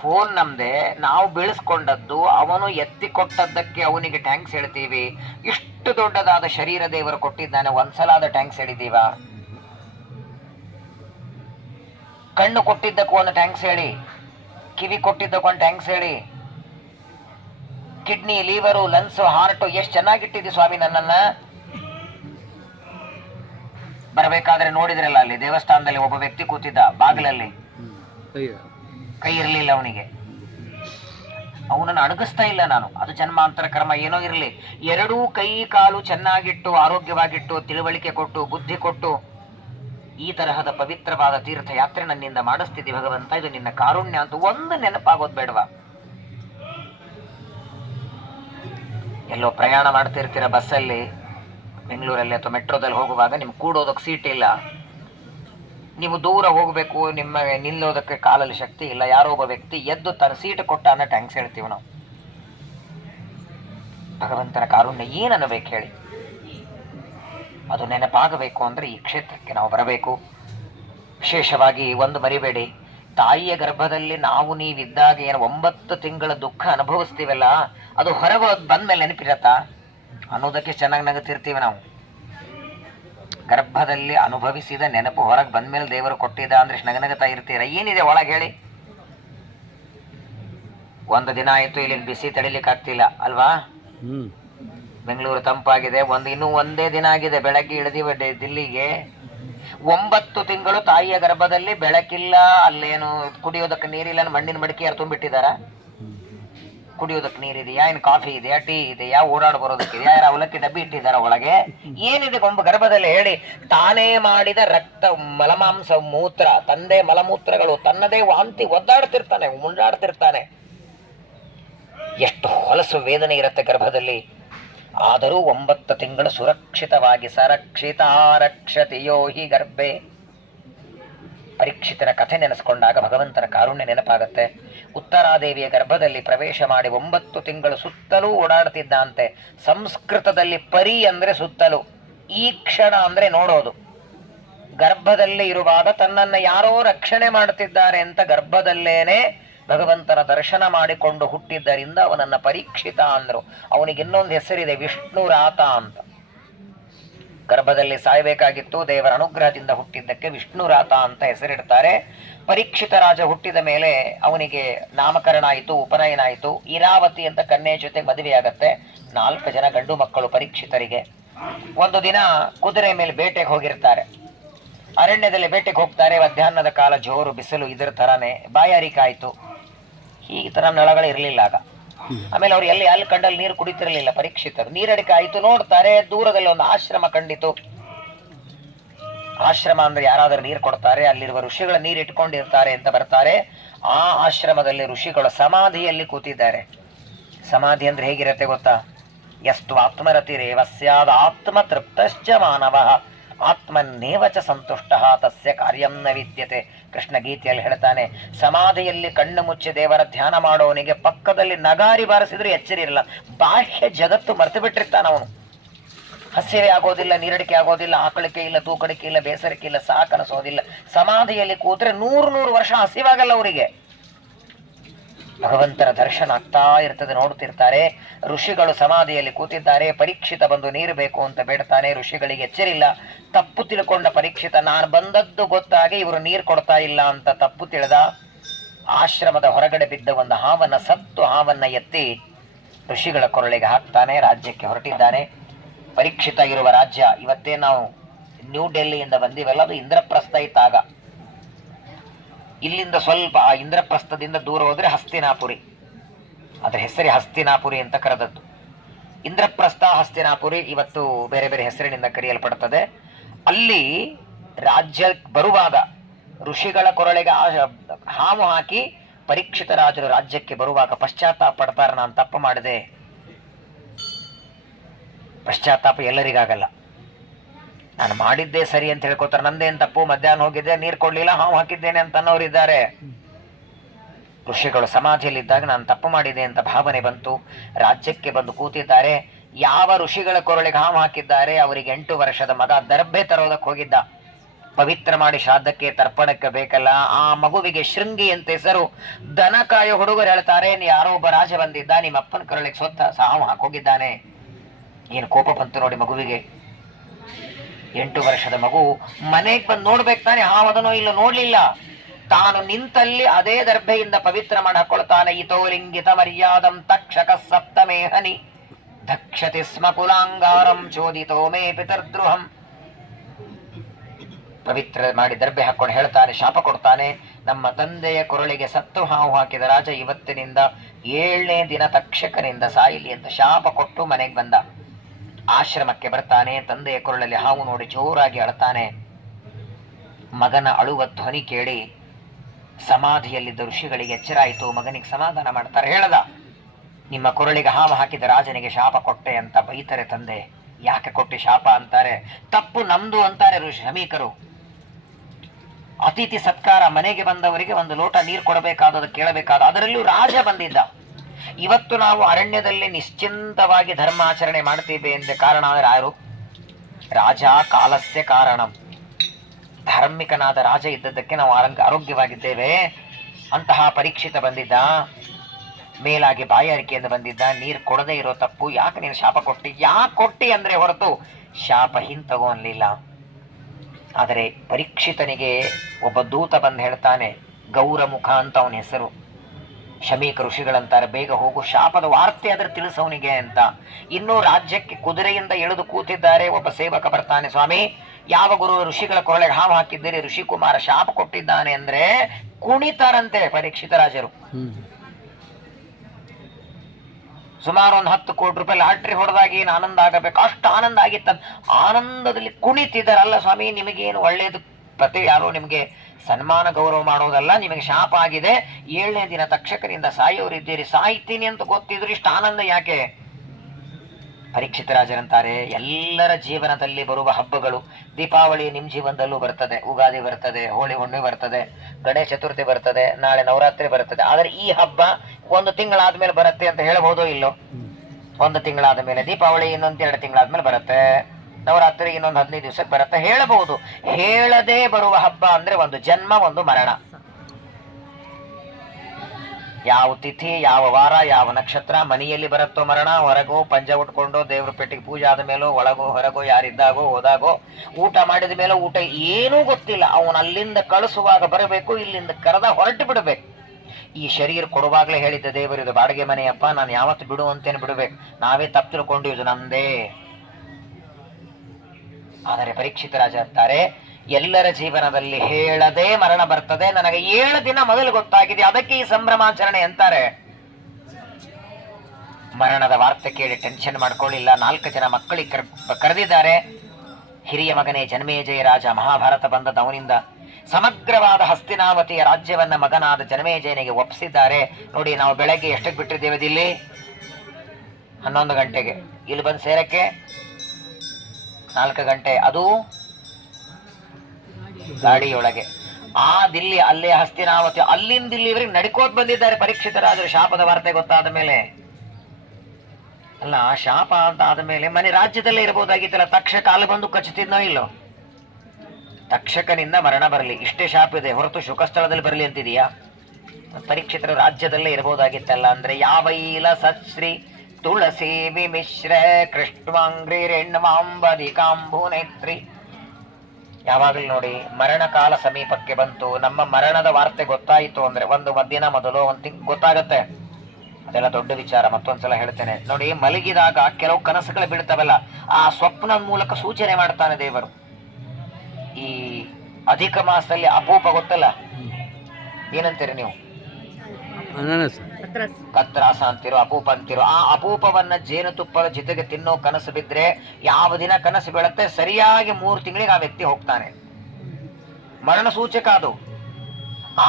ಫೋನ್ ನಮ್ದೆ, ನಾವು ಬೀಳಿಸ್ಕೊಂಡದ್ದು. ಅವನು ಎತ್ತಿ ಕೊಟ್ಟದ್ದಕ್ಕೆ ಅವನಿಗೆ ಟ್ಯಾಂಕ್ಸ್ ಹೇಳ್ತೀವಿ. ಇಷ್ಟು ದೊಡ್ಡದಾದ ಶರೀರ ದೇವರು ಕೊಟ್ಟಿದ್ದಾನೆ, ಒಂದ್ಸಲಾದ ಟ್ಯಾಂಕ್ಸ್ ಹೇಳಿದೀವ? ಕಣ್ಣು ಕೊಟ್ಟಿದ್ದಕ್ಕೂ ಒಂದು ಟ್ಯಾಂಕ್ಸ್ ಹೇಳಿ, ಕಿವಿ ಕೊಟ್ಟಿದ್ದಕ್ಕೊಂದು ಟ್ಯಾಂಕ್ಸ್ ಹೇಳಿ. ಕಿಡ್ನಿ, ಲೀವರು, ಲಂಗ್ಸ್, ಹಾರ್ಟ್ ಎಷ್ಟು ಚೆನ್ನಾಗಿಟ್ಟಿದ್ದಿ ಸ್ವಾಮಿ ನನ್ನನ್ನ. ಬರಬೇಕಾದ್ರೆ ನೋಡಿದ್ರಲ್ಲ ಅಲ್ಲಿ ದೇವಸ್ಥಾನದಲ್ಲಿ ಒಬ್ಬ ವ್ಯಕ್ತಿ ಕೂತಿದ್ದ ಬಾಗಿಲಲ್ಲಿ, ಕೈ ಇರಲಿಲ್ಲ ಅವನಿಗೆ. ಅವನನ್ನು ಅಡಗಿಸ್ತಾ ಇಲ್ಲ ನಾನು, ಅದು ಜನ್ಮಾಂತರ ಕರ್ಮ ಏನೋ ಇರಲಿ. ಎರಡೂ ಕೈ ಕಾಲು ಚೆನ್ನಾಗಿಟ್ಟು ಆರೋಗ್ಯವಾಗಿಟ್ಟು ತಿಳುವಳಿಕೆ ಕೊಟ್ಟು ಬುದ್ಧಿ ಕೊಟ್ಟು ಈ ತರಹದ ಪವಿತ್ರವಾದ ತೀರ್ಥಯಾತ್ರೆ ನನ್ನಿಂದ ಮಾಡಿಸ್ತಿದ್ದಿ ಭಗವಂತ, ಇದು ನಿನ್ನ ಕಾರುಣ್ಯ ಅಂತ ಒಂದು ನೆನಪಾಗೋದು ಬೇಡವಾ? ಎಲ್ಲೋ ಪ್ರಯಾಣ ಮಾಡ್ತಿರ್ತೀರ ಬಸ್ಸಲ್ಲಿ, ಬೆಂಗಳೂರಲ್ಲಿ ಅಥವಾ ಮೆಟ್ರೋದಲ್ಲಿ ಹೋಗುವಾಗ ನಿಮ್ಗೆ ಕೂಡೋದಕ್ಕೆ ಸೀಟ್ ಇಲ್ಲ, ನೀವು ದೂರ ಹೋಗಬೇಕು, ನಿಮ್ಮ ನಿಲ್ಲೋದಕ್ಕೆ ಕಾಲಲ್ಲಿ ಶಕ್ತಿ ಇಲ್ಲ, ಯಾರೋ ಒಬ್ಬ ವ್ಯಕ್ತಿ ಎದ್ದು ತನ್ನ ಸೀಟ್ ಕೊಟ್ಟ ಅನ್ನೋ ಟ್ಯಾಂಕ್ಸ್ ಹೇಳ್ತೀವಿ ನಾವು. ಭಗವಂತನ ಕಾರುಣ್ಯ ಏನನ್ನಬೇಕು ಹೇಳಿ? ಅದು ನೆನಪಾಗಬೇಕು ಅಂದರೆ ಈ ಕ್ಷೇತ್ರಕ್ಕೆ ನಾವು ಬರಬೇಕು. ವಿಶೇಷವಾಗಿ ಒಂದು ಮರಿಬೇಡಿ, ತಾಯಿಯ ಗರ್ಭದಲ್ಲಿ ನಾವು ನೀವಿದ್ದಾಗ ಏನು 9 ತಿಂಗಳ ದುಃಖ ಅನುಭವಿಸ್ತೀವಲ್ಲ, ಅದು ಹೊರಗೆ ಬಂದ್ಮೇಲೆ ನೆನಪಿರತ್ತಾ ಅನ್ನೋದಕ್ಕೆ ಚೆನ್ನಾಗಿ ನಗುತ್ತಿರ್ತೀವಿ ನಾವು. ಗರ್ಭದಲ್ಲಿ ಅನುಭವಿಸಿದ ನೆನಪು ಹೊರಗೆ ಬಂದ್ಮೇಲೆ ದೇವರು ಕೊಟ್ಟಿದ್ದ ಅಂದ್ರೆ ನಗನಗತಾ ಇರ್ತೀರ. ಏನಿದೆ ಒಳಗೆ ಹೇಳಿ? ಒಂದು ದಿನ ಆಯ್ತು, ಇಲ್ಲಿನ ಬಿಸಿ ತಡಿಲಿಕ್ಕೆ ಆಗ್ತಿಲ್ಲ ಅಲ್ವಾ? ಬೆಂಗಳೂರು ತಂಪಾಗಿದೆ, ಇನ್ನೂ ಒಂದೇ ದಿನ ಆಗಿದೆ ಬೆಳಗ್ಗೆ ಇಳಿದಿವ ದಿಲ್ಲಿಗೆ. 9 ತಿಂಗಳು ತಾಯಿಯ ಗರ್ಭದಲ್ಲಿ ಬೆಳಕಿಲ್ಲ, ಅಲ್ಲೇನು ಕುಡಿಯೋದಕ್ಕೆ ನೀರಿಲ್ಲ, ಮಣ್ಣಿನ ಮಡಿಕೆ ಯಾರು ತುಂಬಿಟ್ಟಿದಾರ? ಕುಡಿಯೋದಕ್ಕೆ ನೀರಿದೆಯಾ? ಏನು ಕಾಫಿ ಇದೆಯಾ? ಟೀ ಇದೆಯಾ? ಓಡಾಡ ಬರೋದಕ್ಕಿದೆಯಾ? ಯಾರು ಅವಲಕ್ಕಿ ಡಬ್ಬಿ ಇಟ್ಟಿದಾರ ಒಳಗೆ? ಏನಿದೆ ಗೊಂಬ ಗರ್ಭದಲ್ಲಿ ಹೇಳಿ? ತಾನೇ ಮಾಡಿದ ರಕ್ತ, ಮಲಮಾಂಸ, ಮೂತ್ರ, ತಂದೆ ಮಲಮೂತ್ರಗಳು, ತನ್ನದೇ ವಾಂತಿ ಒದ್ದಾಡ್ತಿರ್ತಾನೆ, ಮುಂಡಾಡ್ತಿರ್ತಾನೆ. ಎಷ್ಟು ಹೊಲಸು ವೇದನೆ ಇರುತ್ತೆ ಗರ್ಭದಲ್ಲಿ. ಆದರೂ 9 ತಿಂಗಳು ಸುರಕ್ಷಿತವಾಗಿ ರಕ್ಷತಿಯೋ ಹಿ ಗರ್ಭೆ. ಪರೀಕ್ಷಿತನ ಕಥೆ ನೆನೆಸ್ಕೊಂಡಾಗ ಭಗವಂತನ ಕಾರುಣ್ಯ ನೆನಪಾಗತ್ತೆ. ಉತ್ತರಾದೇವಿಯ ಗರ್ಭದಲ್ಲಿ ಪ್ರವೇಶ ಮಾಡಿ 9 ತಿಂಗಳು ಸುತ್ತಲೂ ಓಡಾಡ್ತಿದ್ದಂತೆ. ಸಂಸ್ಕೃತದಲ್ಲಿ ಪರಿ ಅಂದ್ರೆ ಸುತ್ತಲೂ, ಈ ಕ್ಷಣ ಅಂದ್ರೆ ನೋಡೋದು. ಗರ್ಭದಲ್ಲಿ ಇರುವಾಗ ತನ್ನನ್ನ ಯಾರೋ ರಕ್ಷಣೆ ಮಾಡುತ್ತಿದ್ದಾರೆ ಅಂತ ಗರ್ಭದಲ್ಲೇನೆ ಭಗವಂತನ ದರ್ಶನ ಮಾಡಿಕೊಂಡು ಹುಟ್ಟಿದ್ದರಿಂದ ಅವನನ್ನ ಪರೀಕ್ಷಿತ ಅಂದ್ರು. ಅವನಿಗೆ ಇನ್ನೊಂದು ಹೆಸರಿದೆ, ವಿಷ್ಣುರಾತ ಅಂತ. ಗರ್ಭದಲ್ಲಿ ಸಾಯಬೇಕಾಗಿತ್ತು, ದೇವರ ಅನುಗ್ರಹದಿಂದ ಹುಟ್ಟಿದ್ದಕ್ಕೆ ವಿಷ್ಣುರಾತ ಅಂತ ಹೆಸರಿಡ್ತಾರೆ. ಪರೀಕ್ಷಿತ ರಾಜ ಹುಟ್ಟಿದ ಮೇಲೆ ಅವನಿಗೆ ನಾಮಕರಣ ಆಯಿತು, ಉಪನಯನ ಆಯಿತು. ಇರಾವತಿ ಅಂತ ಕನ್ಯೆ ಜೊತೆ ಮದುವೆಯಾಗತ್ತೆ. 4 ಜನ ಗಂಡು ಮಕ್ಕಳು ಪರೀಕ್ಷಿತರಿಗೆ. ಒಂದು ದಿನ ಕುದುರೆ ಮೇಲೆ ಬೇಟೆಗೆ ಹೋಗಿರ್ತಾರೆ. ಅರಣ್ಯದಲ್ಲಿ ಬೇಟೆಗೆ ಹೋಗ್ತಾರೆ. ಮಧ್ಯಾಹ್ನದ ಕಾಲ ಜೋರು ಬಿಸಿಲು, ಇದರ ತರಾನೇ ಬಾಯಾರಿಕೆ ಆಯಿತು. ಈ ತರ ನಳಗಳು ಇರಲಿಲ್ಲ ಆಗ. ಆಮೇಲೆ ಅವ್ರು ಅಲ್ಲಿ ಕಂಡಲ್ಲಿ ನೀರು ಕುಡಿತಿರಲಿಲ್ಲ ಪರೀಕ್ಷಿತರು. ನೀರಡಿಕೆ ಆಯಿತು, ನೋಡ್ತಾರೆ ದೂರದಲ್ಲಿ ಒಂದು ಆಶ್ರಮ ಕಂಡಿತು. ಆಶ್ರಮ ಅಂದ್ರೆ ಯಾರಾದರೂ ನೀರು ಕೊಡ್ತಾರೆ, ಅಲ್ಲಿರುವ ಋಷಿಗಳ ನೀರು ಇಟ್ಕೊಂಡಿರ್ತಾರೆ ಅಂತ ಬರ್ತಾರೆ. ಆ ಆಶ್ರಮದಲ್ಲಿ ಋಷಿಗಳು ಸಮಾಧಿಯಲ್ಲಿ ಕೂತಿದ್ದಾರೆ. ಸಮಾಧಿ ಅಂದ್ರೆ ಹೇಗಿರತ್ತೆ ಗೊತ್ತಾ? ಎಷ್ಟು ಆತ್ಮರತಿರೇವ ಸ್ಯಾದ್ ಆತ್ಮ ತೃಪ್ತಶ್ಚ ಮಾನವ ಆತ್ಮನ್ನೇವಚ ಸಂತುಷ್ಟ ತಸ್ಯ ಕಾರ್ಯಂ ನ ವಿದ್ಯತೆ. ಕೃಷ್ಣ ಗೀತೆಯಲ್ಲಿ ಹೇಳ್ತಾನೆ, ಸಮಾಧಿಯಲ್ಲಿ ಕಣ್ಣು ಮುಚ್ಚಿ ದೇವರ ಧ್ಯಾನ ಮಾಡೋವನಿಗೆ ಪಕ್ಕದಲ್ಲಿ ನಗಾರಿ ಬಾರಿಸಿದ್ರೆ ಎಚ್ಚರಿರಲ್ಲ. ಬಾಹ್ಯ ಜಗತ್ತು ಮರೆತು ಬಿಟ್ಟಿರ್ತಾನ ಅವನು. ಹಸಿವೆ ಆಗೋದಿಲ್ಲ, ನೀರಡಿಕೆ ಆಗೋದಿಲ್ಲ, ಆಕಳಿಕೆ ಇಲ್ಲ, ತೂಕಡಿಕೆ ಇಲ್ಲ, ಬೇಸರಿಕೆ ಇಲ್ಲ, ಸಾಕನಿಸೋದಿಲ್ಲ. ಸಮಾಧಿಯಲ್ಲಿ ಕೂತ್ರೆ 100 ವರ್ಷ ಹಸಿವಾಗಲ್ಲ ಅವರಿಗೆ. ಭಗವಂತನ ದರ್ಶನ ಆಗ್ತಾ ಇರ್ತದೆ, ನೋಡುತ್ತಿರ್ತಾರೆ. ಋಷಿಗಳು ಸಮಾಧಿಯಲ್ಲಿ ಕೂತಿದ್ದಾರೆ. ಪರೀಕ್ಷಿತ ಬಂದು ನೀರು ಬೇಕು ಅಂತ ಬೇಡ್ತಾನೆ. ಋಷಿಗಳಿಗೆ ಎಚ್ಚರಿಲ್ಲ. ತಪ್ಪು ತಿಳ್ಕೊಂಡ ಪರೀಕ್ಷಿತ, ನಾನು ಬಂದದ್ದು ಗೊತ್ತಾಗಿ ಇವರು ನೀರು ಕೊಡ್ತಾ ಇಲ್ಲ ಅಂತ ತಪ್ಪು ತಿಳಿದ. ಆಶ್ರಮದ ಹೊರಗಡೆ ಬಿದ್ದ ಒಂದು ಹಾವನ್ನ ಎತ್ತಿ ಋಷಿಗಳ ಕೊರಳಿಗೆ ಹಾಕ್ತಾನೆ. ರಾಜ್ಯಕ್ಕೆ ಹೊರಟಿದ್ದಾನೆ. ಪರೀಕ್ಷಿತ ಇರುವ ರಾಜ್ಯ ಇವತ್ತೇ ನಾವು ನ್ಯೂ ಡೆಲ್ಲಿಯಿಂದ ಬಂದಿವಲ್ಲ, ಅದು ಇಂದ್ರಪ್ರಸ್ಥ ಇದ್ದಾಗ. ಇಲ್ಲಿಂದ ಸ್ವಲ್ಪ ಇಂದ್ರಪ್ರಸ್ಥದಿಂದ ದೂರ ಹೋದ್ರೆ ಹಸ್ತಿನಾಪುರಿ. ಅದರ ಹೆಸರೇ ಹಸ್ತಿನಾಪುರಿ ಅಂತ ಕರೆದದ್ದು. ಇಂದ್ರಪ್ರಸ್ಥ, ಹಸ್ತಿನಾಪುರಿ ಇವತ್ತು ಬೇರೆ ಬೇರೆ ಹೆಸರಿನಿಂದ ಕರೆಯಲ್ಪಡುತ್ತದೆ. ಅಲ್ಲಿ ರಾಜ್ಯ ಬರುವಾಗ ಋಷಿಗಳ ಕೊರಳಿಗೆ ಹಾವು ಹಾಕಿ ಪರೀಕ್ಷಿತ ರಾಜರು ರಾಜ್ಯಕ್ಕೆ ಬರುವಾಗ ಪಶ್ಚಾತ್ತಾಪ ಪಡ್ತಾರೆ, ನಾನು ತಪ್ಪು ಮಾಡಿದೆ. ಪಶ್ಚಾತ್ತಾಪ ಎಲ್ಲರಿಗಾಗಲ್ಲ. ನಾನು ಮಾಡಿದ್ದೇ ಸರಿ ಅಂತ ಹೇಳ್ಕೊತಾರೆ. ನಂದೇನು ತಪ್ಪು, ಮಧ್ಯಾಹ್ನ ಹೋಗಿದ್ದೆ, ನೀರು ಕೊಡ್ಲಿಲ್ಲ, ಹಾವು ಹಾಕಿದ್ದೇನೆ ಅಂತ ಅನ್ನೋರಿದ್ದಾರೆ. ಋಷಿಗಳು ಸಮಾಧಿಯಲ್ಲಿದ್ದಾಗ ನಾನು ತಪ್ಪು ಮಾಡಿದೆ ಅಂತ ಭಾವನೆ ಬಂತು. ರಾಜ್ಯಕ್ಕೆ ಬಂದು ಕೂತಿದ್ದಾರೆ. ಯಾವ ಋಷಿಗಳ ಕೊರಳಿಗೆ ಹಾವು ಹಾಕಿದ್ದಾರೆ ಅವರಿಗೆ 8 ವರ್ಷದ ಮಗ ದರ್ಭೆ ತರೋದಕ್ಕೆ ಹೋಗಿದ್ದ. ಪವಿತ್ರ ಮಾಡಿ ಶ್ರಾದ್ದಕ್ಕೆ ತರ್ಪಣಕ್ಕೆ ಬೇಕಲ್ಲ. ಆ ಮಗುವಿಗೆ ಶೃಂಗಿ ಅಂತ ಹೆಸರು. ದನಕಾಯ ಹುಡುಗರು ಹೇಳ್ತಾರೆ, ಯಾರೋ ಒಬ್ಬ ರಾಜ ಬಂದಿದ್ದ, ನಿಮ್ಮ ಅಪ್ಪನ ಕೊರಳಿಗೆ ಹಾವು ಹಾಕೋಗಿದ್ದಾನೆ. ಏನು ಕೋಪ ಬಂತು ನೋಡಿ ಮಗುವಿಗೆ. 8 ವರ್ಷದ ಮಗು ಮನೆಗೆ ಬಂದು ನೋಡ್ಬೇಕು ತಾನೆ, ಹಾವದನೋ ಇಲ್ಲ ನೋಡ್ಲಿಲ್ಲ. ತಾನು ನಿಂತಲ್ಲಿ ಅದೇ ದರ್ಭೆಯಿಂದ ಪವಿತ್ರ ಮಾಡಿ ಹಾಕೊಳ್ತಾನೆ. ಇತೋಲಿಂಗಿತ ಮರ್ಯಾದಂ ತಕ್ಷಕ ಸಪ್ತಮೇಹನಿ ದಕ್ಷತಿ ಸ್ಮ ಕುಲಾಂಗಾರಂ ಚೋದಿತೋ ಮೇ ಪಿತರ್ದ್ರುಹಂ. ಪವಿತ್ರ ಮಾಡಿ ದರ್ಬೆ ಹಾಕೊಂಡು ಹೇಳ್ತಾನೆ, ಶಾಪ ಕೊಡ್ತಾನೆ. ನಮ್ಮ ತಂದೆಯ ಕೊರಳಿಗೆ ಸತ್ತು ಹಾವು ಹಾಕಿದ ರಾಜ ಇವತ್ತಿನಿಂದ 7ನೇ ದಿನ ತಕ್ಷಕನಿಂದ ಸಾಯಿಲಿ ಅಂತ ಶಾಪ ಕೊಟ್ಟು ಮನೆಗೆ ಬಂದ. ಆಶ್ರಮಕ್ಕೆ ಬರ್ತಾನೆ. ತಂದೆಯ ಕೊರಳಲ್ಲಿ ಹಾವು ನೋಡಿ ಜೋರಾಗಿ ಅಳ್ತಾನೆ. ಮಗನ ಅಳುವ ಧ್ವನಿ ಕೇಳಿ ಸಮಾಧಿಯಲ್ಲಿದ್ದ ಋಷಿಗಳಿಗೆ ಎಚ್ಚರ ಆಯಿತು. ಮಗನಿಗೆ ಸಮಾಧಾನ ಮಾಡ್ತಾರೆ. ಹೇಳದ, ನಿಮ್ಮ ಕೊರಳಿಗೆ ಹಾವು ಹಾಕಿದ ರಾಜನಿಗೆ ಶಾಪ ಕೊಟ್ಟೆ ಅಂತ ಬೈತಾರೆ ತಂದೆ. ಯಾಕೆ ಕೊಟ್ಟೆ ಶಾಪ ಅಂತಾರೆ. ತಪ್ಪು ನಮ್ದು ಅಂತಾರೆ ಋಷಿ ಶಮೀಕರು. ಅತಿಥಿ ಸತ್ಕಾರ, ಮನೆಗೆ ಬಂದವರಿಗೆ ಒಂದು ಲೋಟ ನೀರು ಕೊಡಬೇಕಾದದು ಕೇಳಬೇಕಾದ, ಅದರಲ್ಲೂ ರಾಜ ಬಂದಿದ್ದ. ಇವತ್ತು ನಾವು ಅರಣ್ಯದಲ್ಲಿ ನಿಶ್ಚಿಂತವಾಗಿ ಧರ್ಮಾಚರಣೆ ಮಾಡ್ತೀವಿ ಎಂದ ಕಾರಣ ಯಾರು? ರಾಜ ಕಾಲಸ್ಯ ಕಾರಣಂ. ಧಾರ್ಮಿಕನಾದ ರಾಜ ಇದ್ದದ್ದಕ್ಕೆ ನಾವು ಆರೋಗ್ಯವಾಗಿದ್ದೇವೆ. ಅಂತಹ ಪರೀಕ್ಷಿತ ಬಂದಿದ್ದ, ಮೇಲಾಗಿ ಬಾಯಾರಿಕೆಯಿಂದ ಬಂದಿದ್ದ. ನೀರು ಕೊಡದೇ ಇರೋ ತಪ್ಪು, ಯಾಕೆ ನೀನು ಶಾಪ ಕೊಟ್ಟಿ? ಯಾಕೆ ಕೊಟ್ಟಿ ಅಂದ್ರೆ ಹೊರತು ಶಾಪ ಹಿಂತಗೋ ಅನ್ಲಿಲ್ಲ. ಆದರೆ ಪರೀಕ್ಷಿತನಿಗೆ ಒಬ್ಬ ದೂತ ಬಂದು ಹೇಳ್ತಾನೆ, ಗೌರಮುಖ ಅಂತ ಅವನ ಹೆಸರು. ಶಮೀಕ ಋಷಿಗಳಂತಾರೆ, ಬೇಗ ಹೋಗು, ಶಾಪದ ವಾರ್ತೆ ಆದ್ರೆ ತಿಳಿಸವನಿಗೆ ಅಂತ. ಇನ್ನೂ ರಾಜ್ಯಕ್ಕೆ ಕುದುರೆಯಿಂದ ಎಳೆದು ಕೂತಿದ್ದಾರೆ. ಒಬ್ಬ ಸೇವಕ ಬರ್ತಾನೆ, ಸ್ವಾಮಿ ಯಾವ ಗುರು ಋಷಿಗಳ ಕೊರಳೆಗೆ ಹಾವು ಹಾಕಿದ್ದೀರಿ? ಋಷಿಕುಮಾರ ಶಾಪ ಕೊಟ್ಟಿದ್ದಾನೆ ಅಂದ್ರೆ ಕುಣಿತಾರಂತೆ ಪರೀಕ್ಷಿತ ರಾಜರು. ಸುಮಾರು ಒಂದು 10 ಕೋಟಿ ರೂಪಾಯಿ ಲಾಟ್ರಿ ಹೊಡೆದಾಗಿ ಏನು ಆನಂದ ಆಗಬೇಕು, ಅಷ್ಟು ಆನಂದ ಆಗಿತ್ತ. ಆನಂದದಲ್ಲಿ ಕುಣಿತಿದ್ದಾರಲ್ಲ ಸ್ವಾಮಿ, ನಿಮಗೇನು ಒಳ್ಳೇದು ಪ್ರತಿ ಯಾರು ನಿಮಗೆ ಸನ್ಮಾನ ಗೌರವ ಮಾಡೋದಲ್ಲ, ನಿಮಗೆ ಶಾಪ ಆಗಿದೆ. 7ನೇ ದಿನ ತಕ್ಷಕರಿಂದ ಸಾಯೋರಿದ್ದೀರಿ, ಸಾಯ್ತೀನಿ ಅಂತ ಗೊತ್ತಿದ್ರು ಇಷ್ಟು ಆನಂದ ಯಾಕೆ? ಪರೀಕ್ಷಿತ ರಾಜರಂತಾರೆ, ಎಲ್ಲರ ಜೀವನದಲ್ಲಿ ಬರುವ ಹಬ್ಬಗಳು, ದೀಪಾವಳಿ ನಿಮ್ಮ ಜೀವನದಲ್ಲೂ ಬರ್ತದೆ, ಉಗಾದಿ ಬರ್ತದೆ, ಹೋಳಿ ಹುಣ್ಣಿಮೆ ಬರ್ತದೆ, ಗಣೇಶ ಚತುರ್ಥಿ ಬರ್ತದೆ, ನಾಳೆ ನವರಾತ್ರಿ ಬರ್ತದೆ. ಆದರೆ ಈ ಹಬ್ಬ 1 ತಿಂಗಳಾದ್ಮೇಲೆ ಬರುತ್ತೆ ಅಂತ ಹೇಳಬಹುದೋ ಇಲ್ಲೋ? 1 ತಿಂಗಳಾದ ಮೇಲೆ, ದೀಪಾವಳಿ ಇನ್ನೊಂದು 2 ತಿಂಗಳಾದ್ಮೇಲೆ ಬರುತ್ತೆ, ನವರಾತ್ರಿ ಇನ್ನೊಂದು 15 ದಿವಸಕ್ಕೆ ಬರುತ್ತೆ ಹೇಳಬಹುದು. ಹೇಳದೇ ಬರುವ ಹಬ್ಬ ಅಂದ್ರೆ ಒಂದು ಜನ್ಮ, ಒಂದು ಮರಣ. ಯಾವ ತಿಥಿ, ಯಾವ ವಾರ, ಯಾವ ನಕ್ಷತ್ರ, ಮನೆಯಲ್ಲಿ ಬರುತ್ತೋ ಮರಣ, ಹೊರಗೋ ಪಂಜ ಉಟ್ಕೊಂಡು ದೇವ್ರ ಪೆಟ್ಟಿಗೆ ಪೂಜೆ ಆದ ಮೇಲೋ, ಒಳಗೋ ಹೊರಗೋ, ಯಾರಿದ್ದಾಗೋ ಹೋದಾಗೋ, ಊಟ ಮಾಡಿದ ಮೇಲೆ ಊಟ ಏನೂ ಗೊತ್ತಿಲ್ಲ. ಅವನು ಅಲ್ಲಿಂದ ಕಳಿಸುವಾಗ ಬರಬೇಕು, ಇಲ್ಲಿಂದ ಕರೆದ ಹೊರಟು ಬಿಡಬೇಕು. ಈ ಶರೀರ ಕೊಡುವಾಗಲೇ ಹೇಳಿದ್ದ ದೇವರು, ಇದು ಬಾಡಿಗೆ ಮನೆಯಪ್ಪ, ನಾನು ಯಾವತ್ತು ಬಿಡುವಂತೇನು ಬಿಡಬೇಕು, ನಾವೇ ತಪ್ಪು ತಿಳ್ಕೊಂಡು ಇದು ನಮ್ದೇ. ಆದರೆ ಪರೀಕ್ಷಿತ ರಾಜ ಅಂತಾರೆ, ಎಲ್ಲರ ಜೀವನದಲ್ಲಿ ಹೇಳದೆ ಮರಣ ಬರ್ತದೆ, ನನಗೆ 7 ದಿನ ಮೊದಲು ಗೊತ್ತಾಗಿದೆ, ಅದಕ್ಕೆ ಈ ಸಂಭ್ರಮಾಚರಣೆ ಅಂತಾರೆ. ಮರಣದ ವಾರ್ತೆ ಕೇಳಿ ಟೆನ್ಷನ್ ಮಾಡ್ಕೊಳ್ಳಿಲ್ಲ. 4 ಜನ ಮಕ್ಕಳಿಗೆ ಕರೆದಿದ್ದಾರೆ. ಹಿರಿಯ ಮಗನೇ ಜನಮೇಜಯ ರಾಜ, ಮಹಾಭಾರತ ಬಂದದ ಅವನಿಂದ. ಸಮಗ್ರವಾದ ಹಸ್ತಿನಾವತಿಯ ರಾಜ್ಯವನ್ನ ಮಗನಾದ ಜನಮೇಜಯನಿಗೆ ಒಪ್ಪಿಸಿದ್ದಾರೆ. ನೋಡಿ, ನಾವು ಬೆಳಗ್ಗೆ ಎಷ್ಟಕ್ಕೆ ಬಿಟ್ಟಿದ್ದೇವೆ ದಿಲ್ಲಿ? 11 ಗಂಟೆಗೆ. ಇಲ್ಲಿ ಬಂದು ಸೇರಕ್ಕೆ 4 ಗಂಟೆ, ಅದು ಗಾಡಿಯೊಳಗೆ. ಆ ದಿಲ್ಲಿ, ಅಲ್ಲೇ ಹಸ್ತಿನಾವತಿ, ಅಲ್ಲಿಂದ ಇಲ್ಲಿವರೆಗೆ ನಡ್ಕೋತ್ ಬಂದಿದ್ದಾರೆ ಪರೀಕ್ಷಿತ ರಾಜರು. ಶಾಪದ ವಾರ್ತೆ ಗೊತ್ತಾದ ಮೇಲೆ ಅಲ್ಲ, ಶಾಪ ಅಂತ ಆದ ಮೇಲೆ ಮನೆ ರಾಜ್ಯದಲ್ಲೇ ಇರಬಹುದಾಗಿತ್ತಲ್ಲ. ತಕ್ಷಕ ಅಲ್ಲಿ ಬಂದು ಕಚ್ಚುತ್ತಿದ್ನೋ ಇಲ್ಲೋ? ತಕ್ಷಕನಿಂದ ಮರಣ ಬರಲಿ, ಇಷ್ಟೇ ಶಾಪ ಇದೆ, ಹೊರತು ಶುಕಸ್ಥಳದಲ್ಲಿ ಬರಲಿ ಅಂತಿದೆಯಾ? ಪರೀಕ್ಷಿತರ ರಾಜ್ಯದಲ್ಲೇ ಇರಬಹುದಾಗಿತ್ತಲ್ಲ. ಅಂದ್ರೆ ಯಾವೈಲ ಸತ್ಶ್ರೀ ತುಳಸಿ ವಿಮಿಶ್ರ ಕೃಷ್ಣಾಂಗ್ರಿರೆಣ್ವಾಂಬದಿ ಕಾಂಬುನೇತ್ರಿ. ಯಾವಾಗಲೂ ನೋಡಿ, ಮರಣ ಕಾಲ ಸಮೀಪಕ್ಕೆ ಬಂತು, ನಮ್ಮ ಮರಣದ ವಾರ್ತೆ ಗೊತ್ತಾಯಿತು ಅಂದ್ರೆ ಒಂದು ಮಧ್ಯಾಹ್ನ ಮೊದಲು ಗೊತ್ತಾಗತ್ತೆ. ಅದೆಲ್ಲ ದೊಡ್ಡ ವಿಚಾರ, ಮತ್ತೊಂದ್ಸಲ ಹೇಳ್ತೇನೆ. ನೋಡಿ, ಮಲಗಿದಾಗ ಕೆಲವು ಕನಸುಗಳು ಬೀಳ್ತಾವಲ್ಲ, ಆ ಸ್ವಪ್ನ ಮೂಲಕ ಸೂಚನೆ ಮಾಡ್ತಾನೆ ದೇವರು. ಈ ಅಧಿಕ ಮಾಸದಲ್ಲಿ ಅಪೂಪ ಗೊತ್ತಲ್ಲ, ಏನಂತೀರಿ ನೀವು? ಕತ್ರಾಸ ಅಂತಿರೋ, ಅಪೂಪ ಅಂತಿರೋ. ಆ ಅಪೂಪವನ್ನ ಜೇನುತುಪ್ಪದ ಜೊತೆಗೆ ತಿನ್ನೋ ಕನಸು ಬಿದ್ರೆ, ಯಾವ ದಿನ ಕನಸು ಬೀಳುತ್ತೆ ಸರಿಯಾಗಿ 3 ತಿಂಗಳಿಗೆ ಆ ವ್ಯಕ್ತಿ ಹೋಗ್ತಾನೆ. ಮರಣ ಸೂಚಕ ಅದು.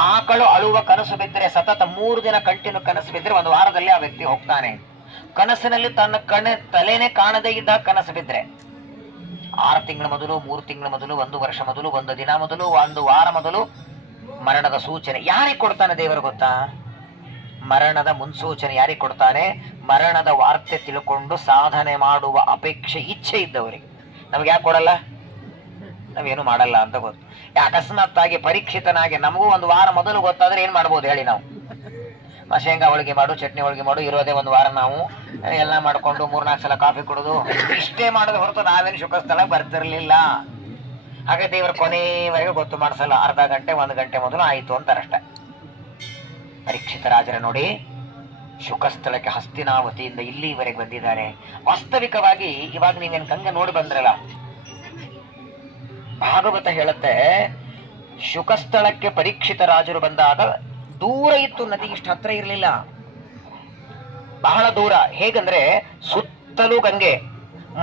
ಆಕಳು ಅಳುವ ಕನಸು ಬಿದ್ದರೆ, ಸತತ 3 ದಿನ ಕಂಟಿನ್ಯೂ ಕನಸು ಬಿದ್ದರೆ 1 ವಾರದಲ್ಲಿ ಆ ವ್ಯಕ್ತಿ ಹೋಗ್ತಾನೆ. ಕನಸಿನಲ್ಲಿ ತನ್ನ ತಲೆನೇ ಕಾಣದೇ ಇದ್ದ ಕನಸು ಬಿದ್ರೆ 6 ತಿಂಗಳ ಮೊದಲು, 3 ತಿಂಗಳ ಮೊದಲು, 1 ವರ್ಷ ಮೊದಲು, 1 ದಿನ ಮೊದಲು, 1 ವಾರ ಮೊದಲು ಮರಣದ ಸೂಚನೆ ಯಾರಿಗೆ ಕೊಡ್ತಾನೆ ದೇವರು ಗೊತ್ತಾ? ಮರಣದ ಮುನ್ಸೂಚನೆ ಯಾರಿಗೆ ಕೊಡ್ತಾನೆ? ಮರಣದ ವಾರ್ತೆ ತಿಳ್ಕೊಂಡು ಸಾಧನೆ ಮಾಡುವ ಅಪೇಕ್ಷೆ, ಇಚ್ಛೆ ಇದ್ದವರಿಗೆ. ನಮ್ಗೆ ಯಾಕೆ ಕೊಡಲ್ಲ? ನಾವೇನು ಮಾಡಲ್ಲ ಅಂತ ಗೊತ್ತು. ಅಕಸ್ಮಾತ್ ಆಗಿ ಪರೀಕ್ಷಿತನಾಗಿ ನಮಗೂ 1 ವಾರ ಮೊದಲು ಗೊತ್ತಾದ್ರೆ ಏನ್ ಮಾಡ್ಬೋದು ಹೇಳಿ? ನಾವು ಶೇಂಗಾ ಹೋಳಿಗೆ ಮಾಡು, ಚಟ್ನಿ ಹೋಳಿಗೆ ಮಾಡು, ಇರೋದೇ 1 ವಾರ ನಾವು ಎಲ್ಲ ಮಾಡ್ಕೊಂಡು 3-4 ಸಲ ಕಾಫಿ ಕುಡಿದು ಇಷ್ಟೇ ಮಾಡೋದು ಹೊರತು ನಾವೇನು ಶುಕಸ್ಥಳ ಬರ್ತಿರ್ಲಿಲ್ಲ. ಹಾಗೆ ದೇವರ ಕೊನೆಯವರೆಗೂ ಗೊತ್ತು ಮಾಡಿಸಲ್ಲ, ಅರ್ಧ ಗಂಟೆ 1 ಗಂಟೆ ಮೊದಲು ಆಯಿತು ಅಂತಾರಷ್ಟೆ. ಪರೀಕ್ಷಿತ ರಾಜರ ನೋಡಿ, ಶುಕಸ್ಥಳಕ್ಕೆ ಹಸ್ತಿನಾವತಿಯಿಂದ ಇಲ್ಲಿವರೆಗೆ ಬಂದಿದ್ದಾರೆ. ವಾಸ್ತವಿಕವಾಗಿ ಇವಾಗ ನೀವೇನು ಗಂಗೆ ನೋಡಿ ಬಂದ್ರಲ್ಲ, ಭಾಗವತ ಹೇಳುತ್ತೆ ಶುಕಸ್ಥಳಕ್ಕೆ ಪರೀಕ್ಷಿತ ರಾಜರು ಬಂದಾಗ ದೂರ ಇತ್ತು ನದಿ, ಇಷ್ಟು ಹತ್ರ ಇರಲಿಲ್ಲ, ಬಹಳ ದೂರ. ಹೇಗಂದ್ರೆ ಸುತ್ತಲೂ ಗಂಗೆ,